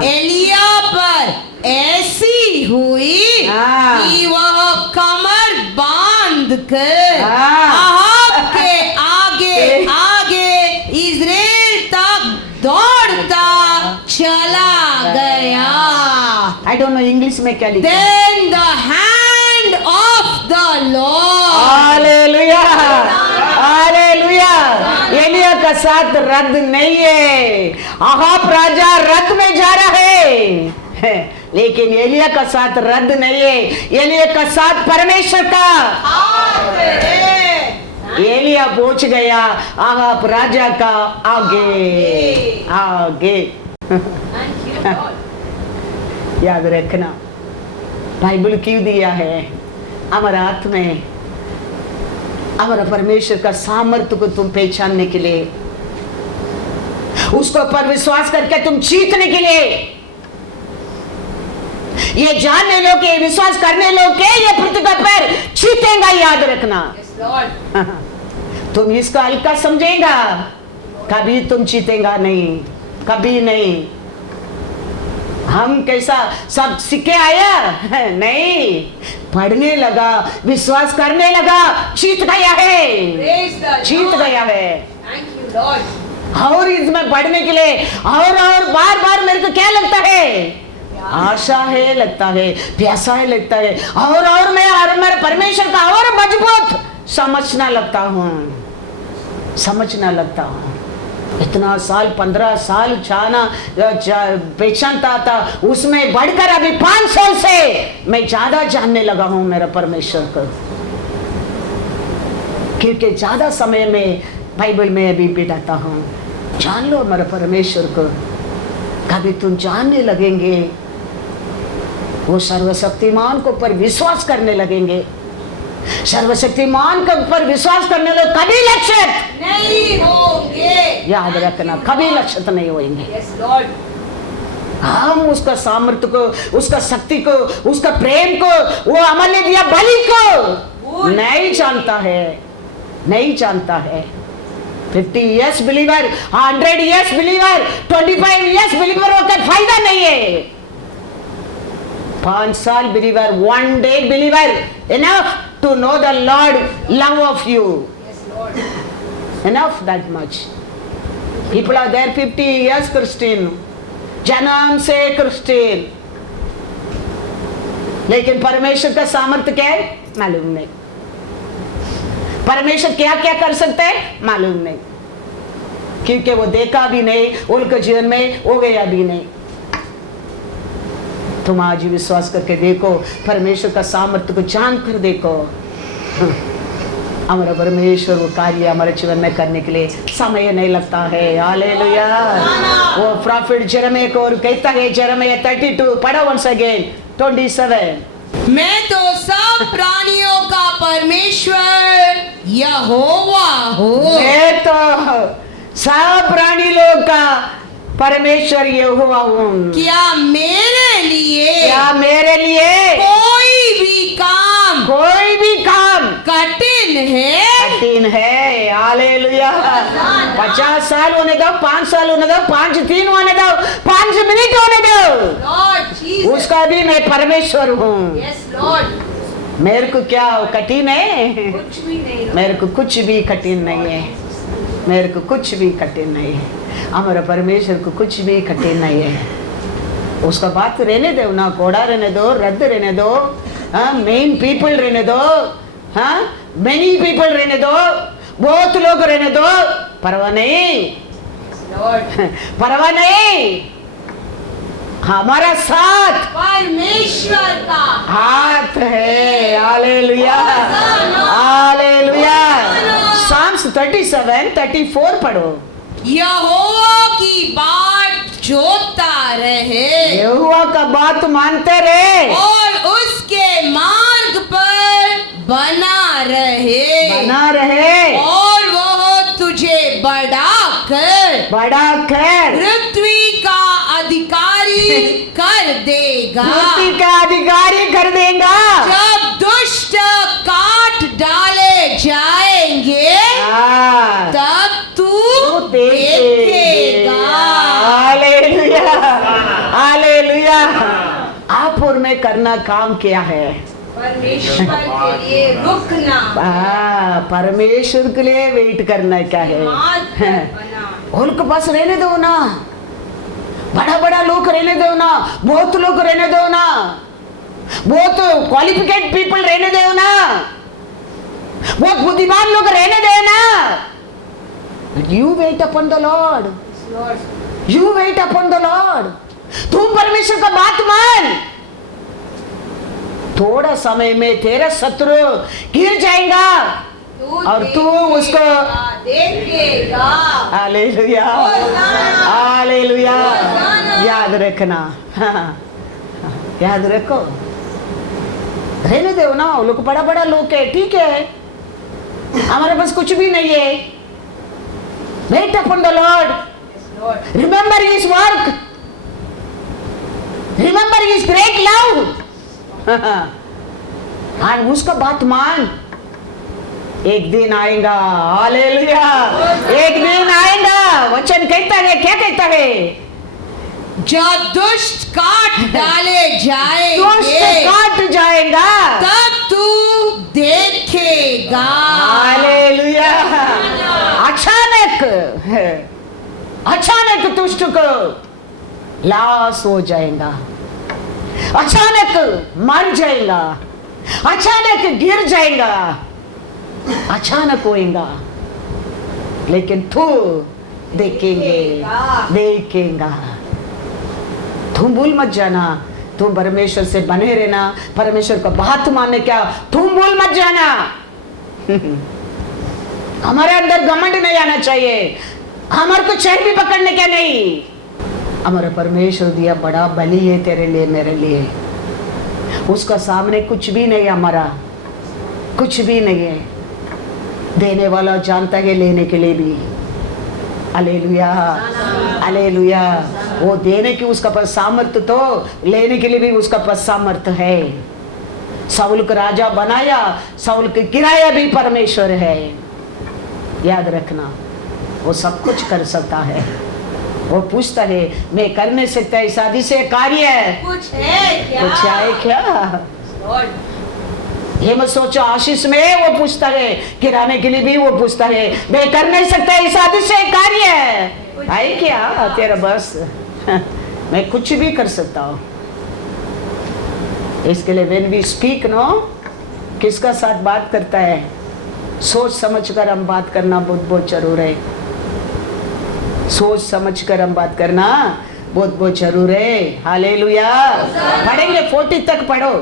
एलिया पर ऐसी हुई कि वह कमर बांध कर अहाब के आगे आगे इस्राएल तक दौड़ता चला गया। आई डोंट नो इंग्लिश में क्या लिखा है। Then the hand of the Lord, hallelujah, hallelujah. एलिया का साथ रद्द नहीं है, अहाब राजा रद्द में जा रहा है, लेकिन एलिया का साथ रद्द नहीं है। एलिया का साथ परमेश्वर का। एलिया पहुंच गया अहाब राजा का आगे आगे। याद रखना, बाइबल क्यों दिया है हमारे हाथ में? हमारा परमेश्वर का सामर्थ्य को तुम पहचानने के लिए, उसको पर विश्वास करके तुम जीतने के लिए, ये जानने लो कि विश्वास करने लो कि ये पृथ्वी पर जीतेगा। याद रखना, तुम इसका हल्का समझेगा, कभी तुम जीतेगा नहीं, कभी नहीं। हम कैसा सब सीखे आया नहीं, पढ़ने लगा, विश्वास करने लगा, जीत गया है, जीत गया है। और इसमें बढ़ने के लिए और बार बार मेरे को क्या लगता है, आशा है, लगता है, प्यासा है, लगता है, और मैं मेरे परमेश्वर का और मजबूत समझना लगता हूँ, समझना लगता हूँ। इतना साल 15 साल जाना पहचानता था, उसमें बढ़कर अभी 5 साल से मैं ज्यादा जानने लगा हूँ मेरा परमेश्वर को, क्योंकि ज्यादा समय में बाइबल में अभी बिताता हूँ। जान लो मेरे परमेश्वर को, कभी तुम जानने लगेंगे, वो सर्वशक्तिमान को पर विश्वास करने लगेंगे, सर्वशक्तिमान के ऊपर विश्वास करने लोग कभी लक्षित नहीं होंगे, याद रखना, कभी लक्षित नहीं होंगे। हम उसका सामर्थ्य को, उसका शक्ति को, उसका प्रेम को, वो अमल ने दिया बलि को नहीं जानता है, नहीं जानता है। 50 years believer, 100 years believer, 25 years believer होकर फायदा नहीं है। 5 साल believer, 1 day believer, enough to know the Lord love of you. Yes, Lord. Enough that much. People are there 50 years Christian, जन्म से Christian, लेकिन परमेश्वर का सामर्थ्य क्या है मालूम नहीं, परमेश्वर क्या क्या कर सकता है मालूम नहीं, क्योंकि वो देखा भी नहीं, उनके जीवन में हो गया भी नहीं। तुम आज विश्वास करके देखो, परमेश्वर का सामर्थ्य को जान कर देखो। हमारा परमेश्वर वो कार्य हमारे जीवन में करने के लिए समय नहीं लगता है। हालेलुया। वो प्रॉफिट जेरेमिया को कहता है, जेरेमिया 32 पढ़ो once again 27। मैं तो सब प्राणियों का परमेश्वर यहोवा हूँ। मैं तो सब प्राणी लोग का परमेश्वर यहोवा हूँ। क्या मेरे लिए कोई भी काम कठिन है? हालेलुया। 50 साल होने दो, 5 साल होने दो, 5 दिन होने दो, 5 मिनट होने दो, उसका भी मैं परमेश्वर हूँ। मेरे को क्या कठिन है? कुछ भी नहीं। मेरे को कुछ भी कठिन नहीं है, मेरे को कुछ भी कठिन नहीं है। हमारा परमेश्वर को कुछ भी कठिन नहीं है। उसका बात रहने दो ना, घोड़ा रहने दो, रद्द रहने दो, मेन पीपल रहने दो, मेनी पीपल रहने दो, बहुत लोग रहने दो, परवाह नहीं, परवाह नहीं। हमारा साथ परमेश्वर का हाथ है। Hallelujah, hallelujah. Psalms 37-34 पढ़ो। यहोवा की बात जोता रहे, यहोवा का बात मानते रहे, और उसके मार्ग पर बना रहे, और वह तुझे बढ़ाकर पृथ्वी का अधिकारी कर देगा। पृथ्वी का अधिकारी कर देगा। जब दुष्ट काट डाले जाएंगे तब तू देखेगा। Hallelujah, hallelujah. आप और मैं करना काम क्या है? परमेश्वर के लिए रुकना, परमेश्वर के लिए वेट करना क्या है? उनके पास रहने दो ना, बड़ा बड़ा लोग रहने दो ना, बहुत लोग रहने दो ना, बहुत क्वालिफिकेड पीपल रहने दो ना, बहुत बुद्धिमान लोग रहने दो ना। You wait upon the Lord. You wait upon the Lord. तुम परमेश्वर का बात मान। थोड़ा समय में तेरा शत्रु गिर जाएगा और तू उसको देखेगा। Hallelujah, hallelujah. याद रखना, याद रखो। रहने दो ना, वो लोग बड़ा बड़ा लोग है, ठीक है, हमारे पास कुछ भी नहीं है। Wait upon the Lord, remember his work, remember his great love, और उसका बात मान। एक दिन आएगा, हालेलुया, एक दिन आएगा। वचन कहता है, क्या कहता है? जब दुष्ट काट डाले जाएंगे, दुष्ट काट जाएगा, तब तू देखेगा। हालेलुया। अचानक दुष्ट को लाश हो जाएगा, अचानक मर जाएगा, अचानक गिर जाएगा, अचानक होएगा, लेकिन तू देखेगा। तुम भूल मत जाना, तुम परमेश्वर से बने रहना, परमेश्वर का बात मानने, क्या तुम भूल मत जाना। हमारे अंदर घमंड नहीं आना चाहिए, हमारे को चर्बी पकड़ने क्या नहीं। हमारा परमेश्वर दिया बड़ा बलि है तेरे लिए, मेरे लिए, उसका सामने कुछ भी नहीं, हमारा कुछ भी नहीं है। देने वाला जानता है लेने के लिए भी। Hallelujah, hallelujah. वो देने की उसका पास सामर्थ्य, तो लेने के लिए भी उसका पास सामर्थ्य है। साउल को राजा बनाया, साउल को गिराया भी परमेश्वर है। याद रखना, वो सब कुछ कर सकता है। वो पूछता है, मैं कर नहीं सकता इस आदि से कार्य, कुछ है क्या? कुछ है क्या? ये मत सोचो आशीष में वो पूछता है, गिराने के लिए भी वो पूछता है, मैं कर नहीं सकता इस आदि से कार्य है क्या तेरा बस? मैं कुछ भी कर सकता हूँ। इसके लिए when we speak, नो, किसका साथ बात करता है, सोच समझ कर हम बात करना बहुत बहुत जरूर है। सोच समझ कर हम बात करना बहुत बहुत जरूर है। हालेलुया। पढ़ेंगे 40 तक पढ़ो,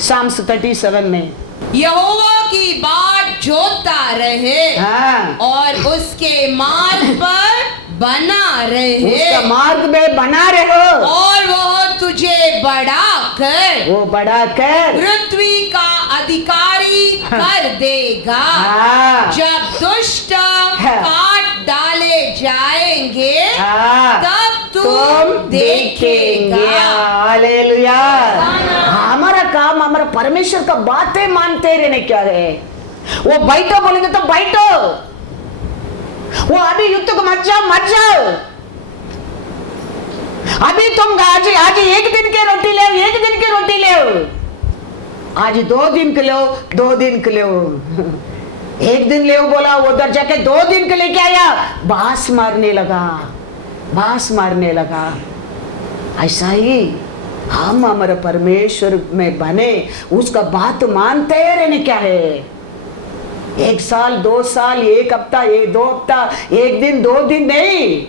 साम्स 37 में। यहोवा की बाट जोता रहे, हाँ, और उसके मार्ग पर बना रहे, उसका मार्ग में बना रहो, और वह तुझे बढ़ाकर, वो बढ़ाकर पृथ्वी का अधिकारी कर देगा। हाँ, जब दुष्ट काट डाले जाएंगे, तब तुम देखेगा। हालेलुया। हमारा काम, हमारा परमेश्वर का बातें मानते रहने क्या है। वो बैठो बोलेंगे तो बैठो, वो अभी युद्ध को मत जाओ। अभी तुम आज एक दिन की रोटी ले, एक दिन की रोटी ले, आज 2 दिन के लो, 2 दिन के लो। एक दिन ले बोला, उधर जाके 2 दिन के लेके आया, बांस मारने लगा। ऐसा ही हम हमारे परमेश्वर में बने, उसका बात मानते रहने क्या है। 1 साल, 2 साल, 1 हफ्ता, 2 हफ्ता, 1 दिन, 2 दिन नहीं,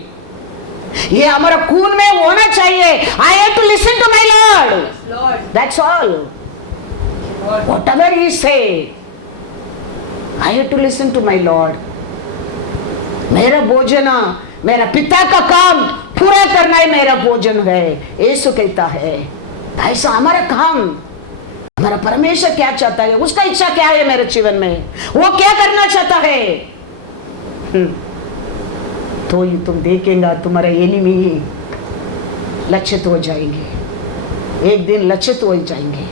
ये हमारा खून में होना चाहिए। I have to listen to my Lord. That's all. Whatever he say, I have to listen to my Lord. मेरा भोजन, मेरा पिता का काम पूरा करना ही मेरा भोजन है, यीशु कहता है। ऐसा हमारा काम, हमारा परमेश्वर क्या चाहता है, उसका इच्छा क्या है मेरे जीवन में, वो क्या करना चाहता है, तो ये तुम देखेगा। तुम्हारा एनिमी लक्षित हो जाएंगे, एक दिन लक्षित हो जाएंगे।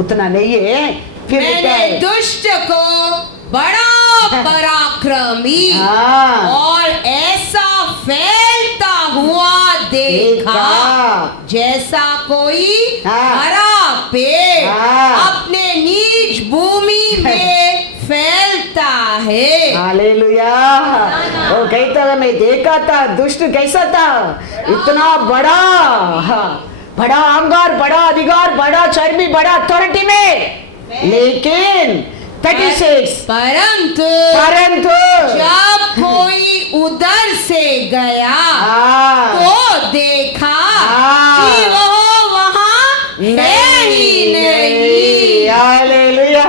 उतना नहीं है, फिर मैंने दुष्ट को बड़ा पराक्रमी और ऐसा फैलता हुआ देखा, जैसा कोई हरा पेड़ अपने निज भूमि में फैलता है। हालेलुया। वो कहता था, मैं देखा था दुष्ट कैसा था, इतना बड़ा अंगार, बड़ा अधिकार, बड़ा चर्बी, बड़ा अथॉरिटी में, लेकिन 36 परंतु जब कोई उधर से गया तो देखा कि वो वहाँ है ही नहीं। हालेलुया।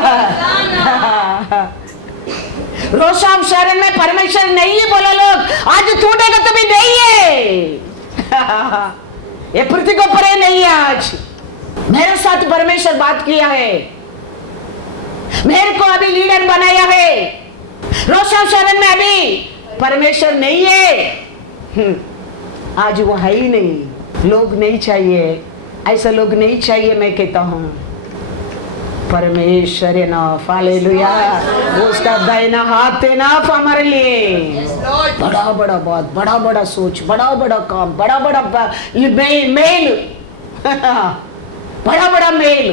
रोशाम शरण में परमेश्वर नहीं है बोला लोग, आज टूटेगा तो भी नहीं है। ये पृथ्वी को परे नहीं है। आज मेरे साथ परमेश्वर बात किया है, मेरे को अभी लीडर बनाया है। रोशाम शरण में अभी परमेश्वर नहीं है, आज वो है ही नहीं। लोग नहीं चाहिए, ऐसा लोग नहीं चाहिए। मैं कहता हूं परमेश्वर इनफ, हालेलुया। उसका दाहिना हाथ इनफ हमारे लिए। बड़ा बड़ा बात, बड़ा बड़ा सोच, बड़ा बड़ा काम, बड़ा बड़ा मेल बड़ा बड़ा मेल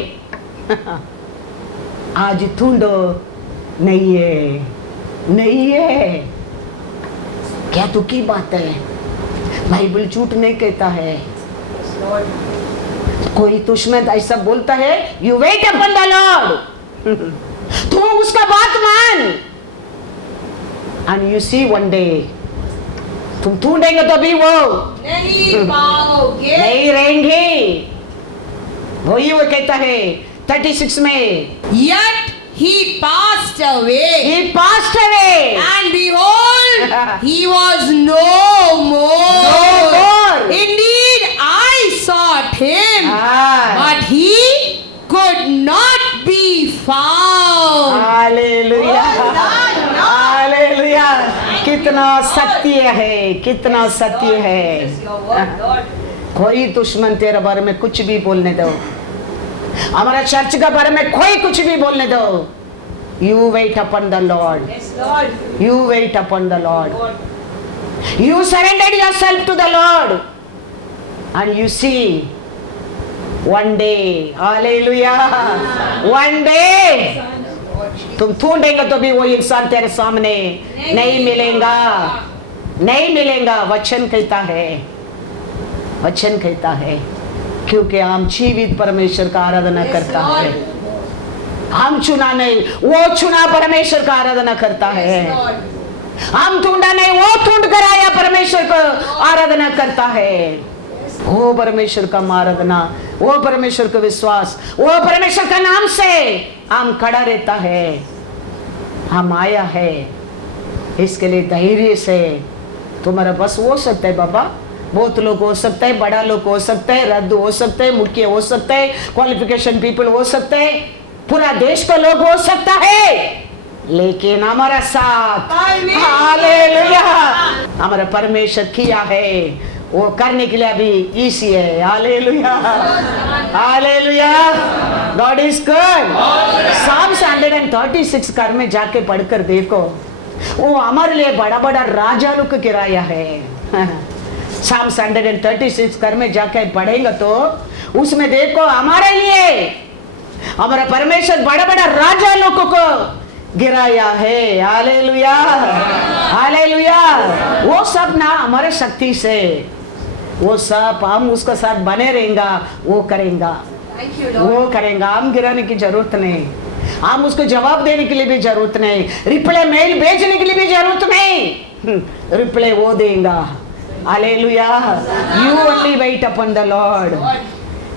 आज ढूंढो, नहीं है, नहीं है। क्या तू की बात है? बाइबल झूठ नहीं कहता है। कोई दुश्मन ऐसा बोलता है, you wait upon the Lord, तुम उसका बात मान, and you see one day, तुम ढूंढेंगे तो भी वो नहीं पाओगे, नहीं रहेंगे। वही वो कहता है 36 में, yet he passed away, he passed away, and behold, he was no more. No more. Indeed, I sought him, but he could not be found. Hallelujah, hallelujah. कितना सत्य है, कितना सत्य है। कोई दुश्मन तेरे बारे में कुछ भी बोलने दो, हमारा चर्च के बारे में कोई कुछ भी बोलने दो, you wait upon the Lord, you wait upon the Lord, you surrender yourself to the Lord, and you see one day, hallelujah, one day तुम ढूंढेंगे तो भी वो इंसान तेरे सामने नहीं मिलेगा, नहीं मिलेगा। वचन कहता है, वचन कहता है, क्योंकि हम जीवित परमेश्वर का आराधना करता है। हम चुना नहीं, वो चुना परमेश्वर का आराधना करता है। हम ढूंढा नहीं, वो ढूंढ कर आया परमेश्वर को आराधना करता है। वो परमेश्वर का आराधना, वो परमेश्वर का विश्वास, वो परमेश्वर का नाम से हम खड़ा रहता है। हम आया है, इसके लिए धैर्य से तुम्हारा बस हो सकता है बाबा। बहुत लोग हो सकते हैं, बड़ा लोग हो सकते हैं, रद्द हो सकते हैं, मुख्य हो सकते हैं, क्वालिफिकेशन पीपल हो सकते हैं, पूरा देश का लोग हो सकता है, लेकिन हमारा साथ, हालेलुया, हमारा परमेश्वर किया है, वो करने के लिए अभी इजी है। Hallelujah, hallelujah, God is good. Psalm 136 घर में जाके पढ़कर देखो, वो हमारे लिए बड़ा बड़ा राजा लोग गिराया है। Psalm 136 घर में जाके पढ़ेंगे तो उसमें देखो हमारे लिए हमारा परमेश्वर बड़ा बड़ा राजा लोगों को गिराया है। Hallelujah, hallelujah. वो सब ना हमारे शक्ति से, वो सब हम उसके साथ बने रहेंगा, वो करेंगा, वो करेंगा। हम गिराने की जरूरत नहीं, हम उसको जवाब देने के लिए भी जरूरत नहीं, रिप्लाई मेल भेजने के लिए भी जरूरत नहीं, रिप्लाई वो देगा। Hallelujah. You only wait upon the Lord.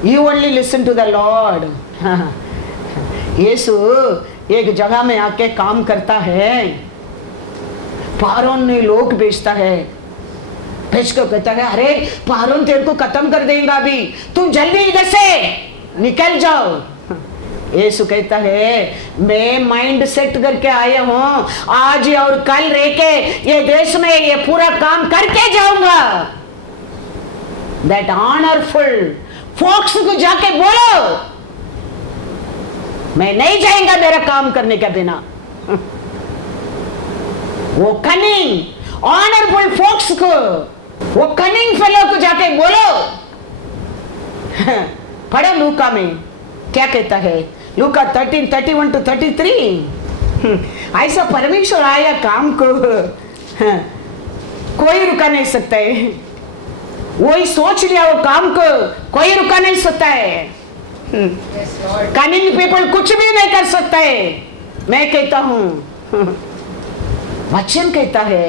You only listen to the Lord. यीशु एक जगह में आके काम करता है, पारोन ने लोग भेजता है, भेज कर कहता है, अरे पारोन तेरे को खत्म कर देगा अभी, तुम जल्दी इधर से निकल जाओ। यीशु कहता है, मैं माइंड सेट करके आया हूं, आज और कल रह के ये देश में ये पूरा काम करके जाऊंगा। दैट ऑनरफुल फोक्स को जाके बोलो, मैं नहीं जाएगा मेरा काम करने के बिना। वो कनिंग ऑनरफुल फोक्स को, वो कनिंग फेलो को जाके बोलो। पढ़ो लूका में क्या कहता है, लूका 13:31-33। ऐसा परमेश्वर आया काम को कोई रुका नहीं सकता है। वही सोच लिया वो काम को कोई रुका नहीं सकता है। कनिंग पीपल कुछ भी नहीं कर सकता है। मैं कहता हूं, वचन कहता है,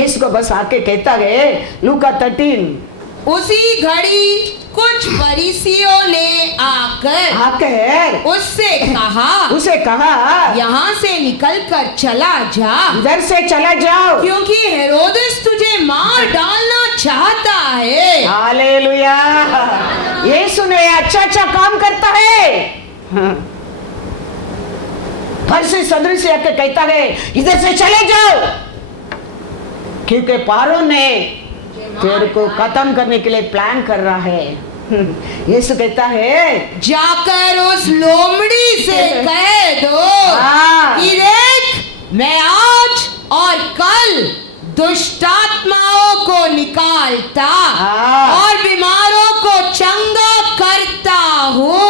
इसको बस आके कहता है लूका 13। उसी घड़ी कुछ फरीसियों ने आकर उससे कहा यहाँ से निकलकर चला जा, इधर से चला जाओ, क्योंकि हेरोदेस तुझे मार डालना चाहता है। हालेलुया। यीशु ने अच्छा काम करता है। फरीसी सदृश आके कहता है इधर से चले जाओ, क्योंकि पारों ने तेरे को खत्म करने के लिए प्लान कर रहा है। यीशु कहता है जाकर उस लोमड़ी से कह दो कि देख मैं आज और कल दुष्टात्माओं को निकालता और बीमारों को चंगा करता हूँ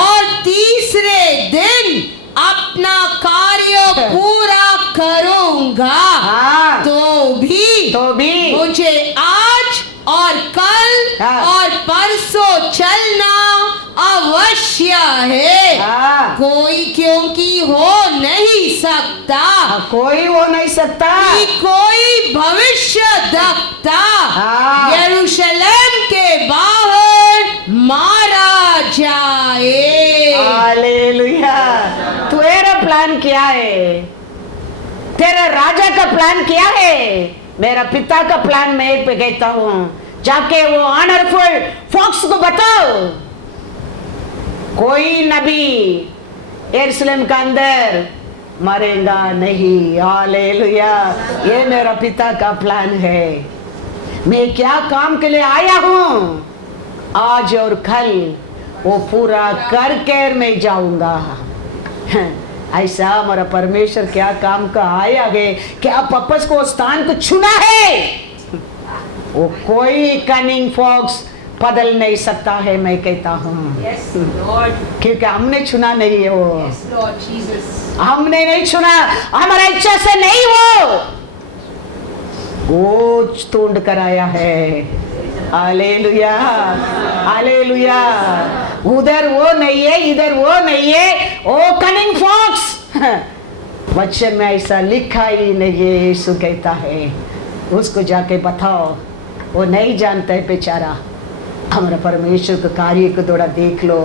और तीसरे दिन अपना कार्य पूरा करूंगा। तो भी मुझे आज और कल और परसों चलना अवश्य है। कोई क्योंकि हो नहीं सकता, कोई हो नहीं सकता कि कोई भविष्य देखता यरूशलेम के बाहर मारा जाए। हालेलुया। तेरा प्लान क्या है? तेरा राजा का प्लान क्या है? मेरा पिता का प्लान मैं एक पे कहता हूँ, जाके वो ऑनरफुल फॉक्स को बताओ कोई नबी यरूशलेम का अंदर मरेगा नहीं। हालेलुया। ये मेरा पिता का प्लान है। मैं क्या काम के लिए आया हूँ, आज और कल वो पूरा करके मैं जाऊंगा। ऐसा हमारा परमेश्वर क्या काम का आया है, क्या पर्पस को स्थान को चुना है, वो कोई कनिंग फॉक्स बदल नहीं सकता है। मैं कहता हूँ क्योंकि हमने चुना नहीं है वो। हमने नहीं चुना, हमारा इच्छा से नहीं वो ढूंढ कर आया है। Hallelujah, hallelujah. उधर वो नहीं है, इधर वो नहीं है, ओ कनिंग फॉक्स। वचन में ऐसा लिखा ही नहीं है। यीशु कहता है उसको जाके बताओ, वो नहीं जानता है बेचारा। हमारा परमेश्वर के कार्य को थोड़ा देख लो,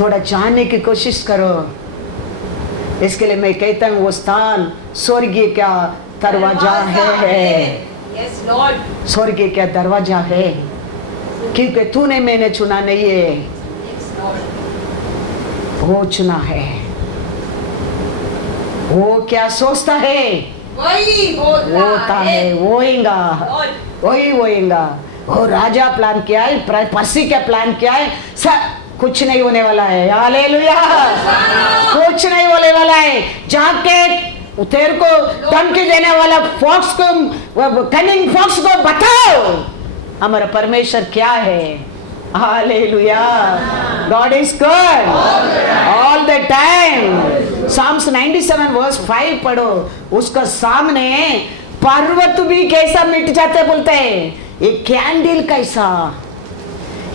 थोड़ा जानने की कोशिश करो। इसके लिए मैं कहता हूँ वो स्थान स्वर्गीय का दरवाजा है। स्वर्गीय का दरवाजा है, क्योंकि तूने मैंने चुना नहीं है, वो चुना है। वो क्या सोचता है वही होता है, वही होएगा। वो राजा प्लान क्या है, पर्सी का प्लान क्या है, सब कुछ नहीं होने वाला है। हालेलुया। कुछ नहीं होने वाला है। जाके तेरे को धमकी देने वाला फॉक्स को, कनिंग फॉक्स को बताओ हमारा परमेश्वर क्या है। Hallelujah. God is good all the time. Psalms 97 verse 5 पढ़ो, उसका सामने पर्वत भी कैसा मिट जाते बोलते हैं। ये कैंडल कैसा,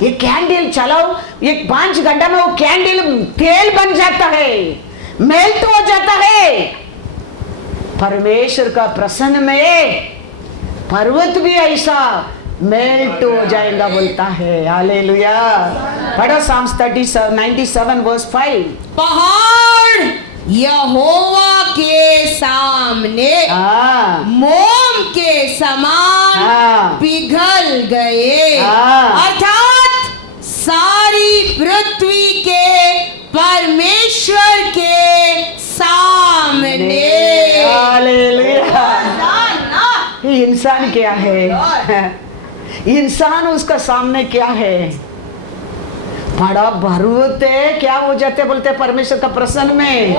ये कैंडल चलाओ, एक 5 घंटा में वो कैंडल तेल बन जाता है, मेल्ट हो जाता है। परमेश्वर का प्रसन्न में पर्वत भी ऐसा मेल्ट हो जाएगा बोलता है। हालेलुया। पढ़ो साम्स 97 वर्स 5। पहाड़ यहोवा के सामने मोम के समान पिघल गए, अर्थात सारी पृथ्वी के परमेश्वर के सामने। हालेलुया। इंसान क्या है? इंसान उसका सामने क्या है? बड़ा पर्वत है, क्या हो जाते बोलते परमेश्वर का प्रसन्न में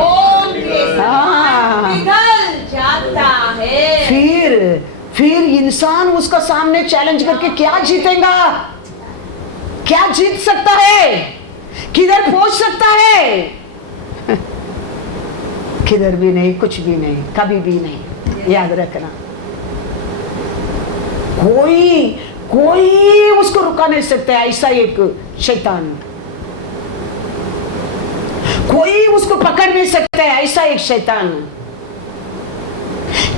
पिघल जाता है। फिर इंसान उसका सामने चैलेंज करके क्या जीतेगा? क्या जीत सकता है? किधर पहुंच सकता है? किधर भी नहीं, कुछ भी नहीं, कभी भी नहीं। याद रखना, कोई उसको रुका नहीं सकता। ऐसा एक शैतान, कोई उसको पकड़ नहीं सकता है। ऐसा एक शैतान,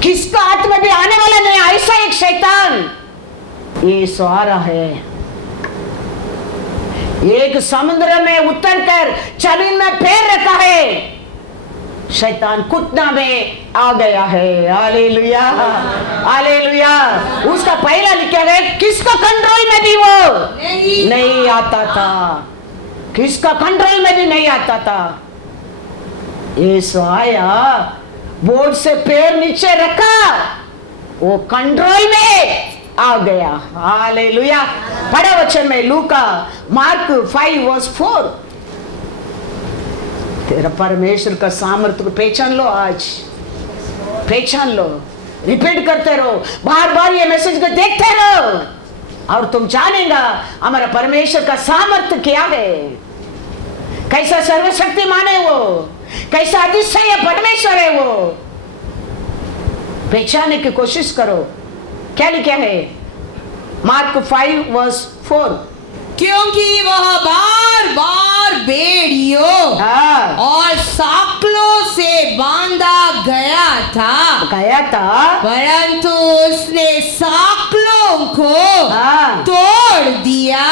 किसका हाथ में भी आने वाला नहीं। ऐसा एक शैतान ये सवारा है। एक समुद्र में उतरकर जमीन में पैर रखा है, शैतान कुटना में आ गया है। Hallelujah, hallelujah. उसका पहला लिखा है, किसका कंट्रोल में भी वो नहीं आता था, किसका कंट्रोल में भी नहीं आता था। यीशु आया, बोर्ड से पैर नीचे रखा, वो कंट्रोल में आ गया। हालेलुया। पढ़ा वचन में लूका मार्क 5:4। तेरा परमेश्वर का सामर्थ्य को पहचान लो, आज पहचान लो, रिपीट करते रहो, बार बार ये मैसेज को देखते रहो और तुम जानेगा हमारा परमेश्वर का सामर्थ्य क्या है, कैसा सर्वशक्तिमान है वो, कैसा अतिशय परमेश्वर है वो। पहचानने की कोशिश करो। क्या लिखा है मार्क 5:4? क्योंकि वह बार बार बेड़ियों और साकलों से बांधा गया था, परंतु उसने साकलों को तोड़ दिया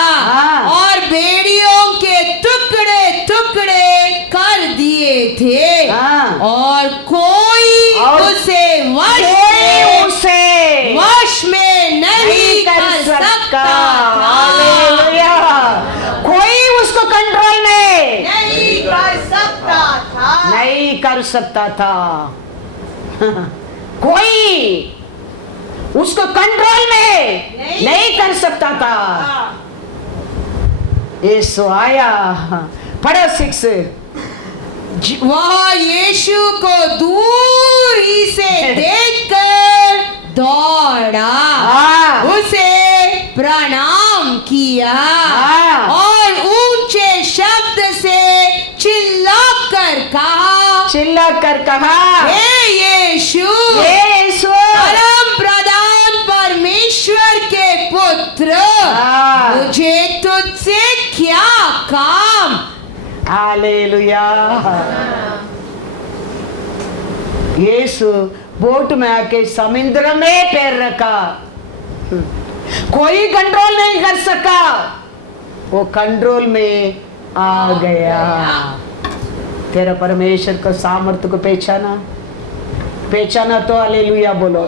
और बेड़ियों के टुकड़े टुकड़े कर दिए थे, और कोई उसे वश में नहीं कर सकता था। कोई उसको कंट्रोल में नहीं कर सकता था। कोई उसको कंट्रोल में नहीं कर सकता था। यीशु आया। पढ़ो 6। वह यीशु को दूर ही से देखकर दौड़ा, उसे प्रणाम किया और ऊंचे शब्द से चिल्लाकर कहा, हे यीशु, परम प्रधान परमेश्वर के पुत्र, मुझे तुझसे क्या काम। हालेलुया। यीशु बोट में आके समुद्र में पैर रखा, कोई कंट्रोल नहीं कर सका, वो कंट्रोल में आ गया। तेरा परमेश्वर का सामर्थ्य को पहचाना तो हालेलुया बोलो।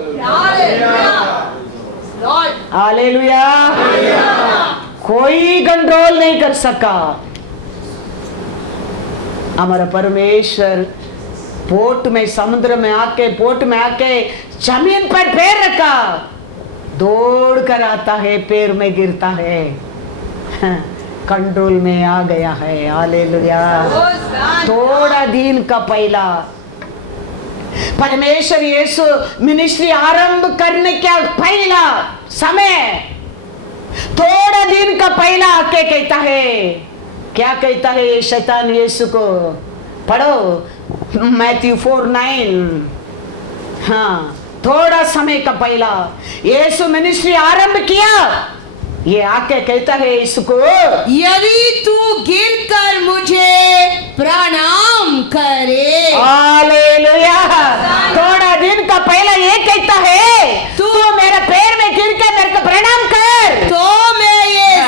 हालेलुया। कोई कंट्रोल नहीं कर सका। हमारा परमेश्वर बोट में समुद्र में आके जमीन पर पैर रखा, दौड़ कर आता है, पैर में गिरता है, कंट्रोल में आ गया है। हालेलुया। थोड़ा दिन का पहला परमेश्वर यीशु मिनिस्ट्री आरंभ करने का पहला समय, थोड़ा दिन का पहला आके कहता है, क्या कहता है ये शैतान यीशु को? पढ़ो मैथ्यू 4:9। हाँ, थोड़ा समय का पहला यीशु मिनिस्ट्री आरंभ किया, ये आके कहता है इसको, यदि तू गिरकर मुझे प्रणाम करे। हालेलुया। थोड़ा दिन का पहला ये कहता है, तू मेरे पैर में गिर के मेरे को प्रणाम कर, तो मैं ये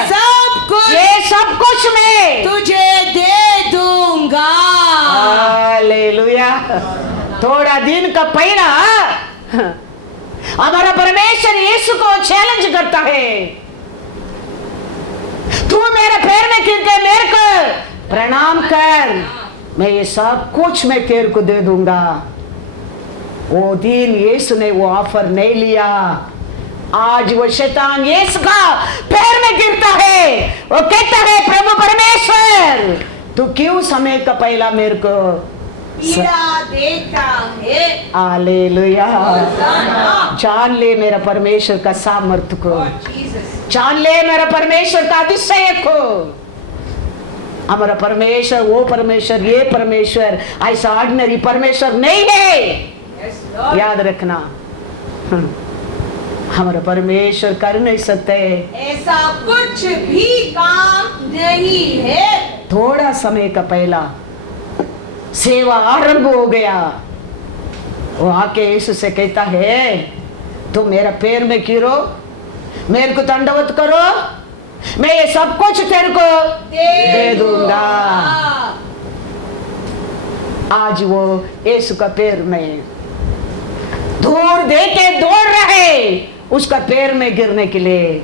सब कुछ मैं तुझे दे दूंगा। हालेलुया। थोड़ा दिन का पहला हमारा परमेश्वर यीशु को चैलेंज करता है, तू मेरे पैर में गिर के मेरे को प्रणाम कर, मैं ये सब कुछ मैं तेरे को दे दूंगा। वो दिन यीशु ने वो ऑफर नहीं लिया। आज वो शैतान यीशु का पैर में गिरता है, वो कहता है, प्रभु परमेश्वर तू क्यों समय का पहला मेरे को पीड़ा देता है। हालेलुया। जान ले मेरा परमेश्वर का सामर्थ्य को, जान ले मेरा परमेश्वर का अतिशय को। हमारा परमेश्वर वो परमेश्वर, ये परमेश्वर ऐसा ऑर्डिनरी परमेश्वर नहीं है। याद रखना, हमारा परमेश्वर कर नहीं सकते, ऐसा कुछ भी काम नहीं है। थोड़ा समय का पहला सेवा आरंभ हो गया, वो आके यीशु से कहता है, तुम मेरा पैर में गिरो, मेरे को दंडवत करो, मैं ये सब कुछ तेरे को दे दूंगा। आज वो यीशु का पैर में दूर देके दौड़ रहे, उसका पैर में गिरने के लिए।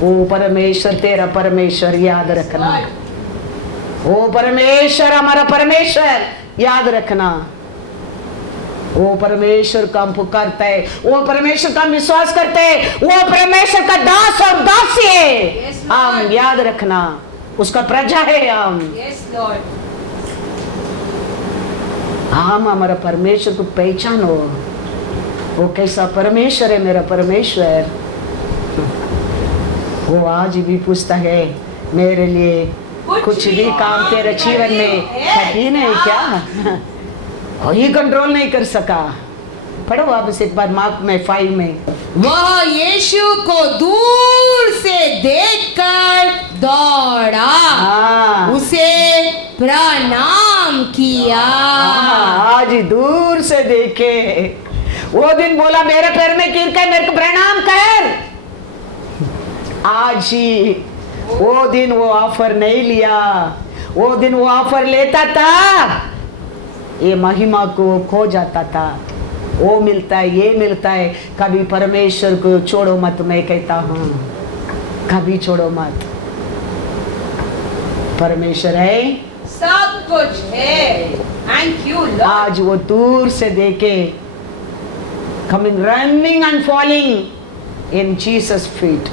वो परमेश्वर तेरा परमेश्वर, याद रखना, वो परमेश्वर हमारा परमेश्वर, याद रखना। वो परमेश्वर का हम पुकारता है, वो परमेश्वर का हम विश्वास करते हैं, वो परमेश्वर का दास और दासी है। हम याद रखना, उसका प्रजा है हम। हम हमारा परमेश्वर को पहचानो, वो कैसा परमेश्वर है मेरा परमेश्वर। वो आज भी पूछता है मेरे लिए कुछ भी काम तेरे जीवन में कठिन है क्या? कोई कंट्रोल नहीं कर सका। पढ़ो वापस एक बार मार्क में 5 में। वह यीशु को दूर से देखकर दौड़ा, उसे प्रणाम किया। आज दूर से देखे, वो दिन बोला मेरे पैर में गिर कर मेरे को प्रणाम कर। आज ही वो दिन वो ऑफर नहीं लिया, वो दिन वो ऑफर लेता था, ये महिमा को खो जाता था। वो मिलता है, ये मिलता है। कभी परमेश्वर को छोड़ो मत, मैं कहता हूँ कभी छोड़ो मत। परमेश्वर है, सब कुछ है। Thank you Lord. आज वो दूर से देखे, coming running and falling in Jesus feet.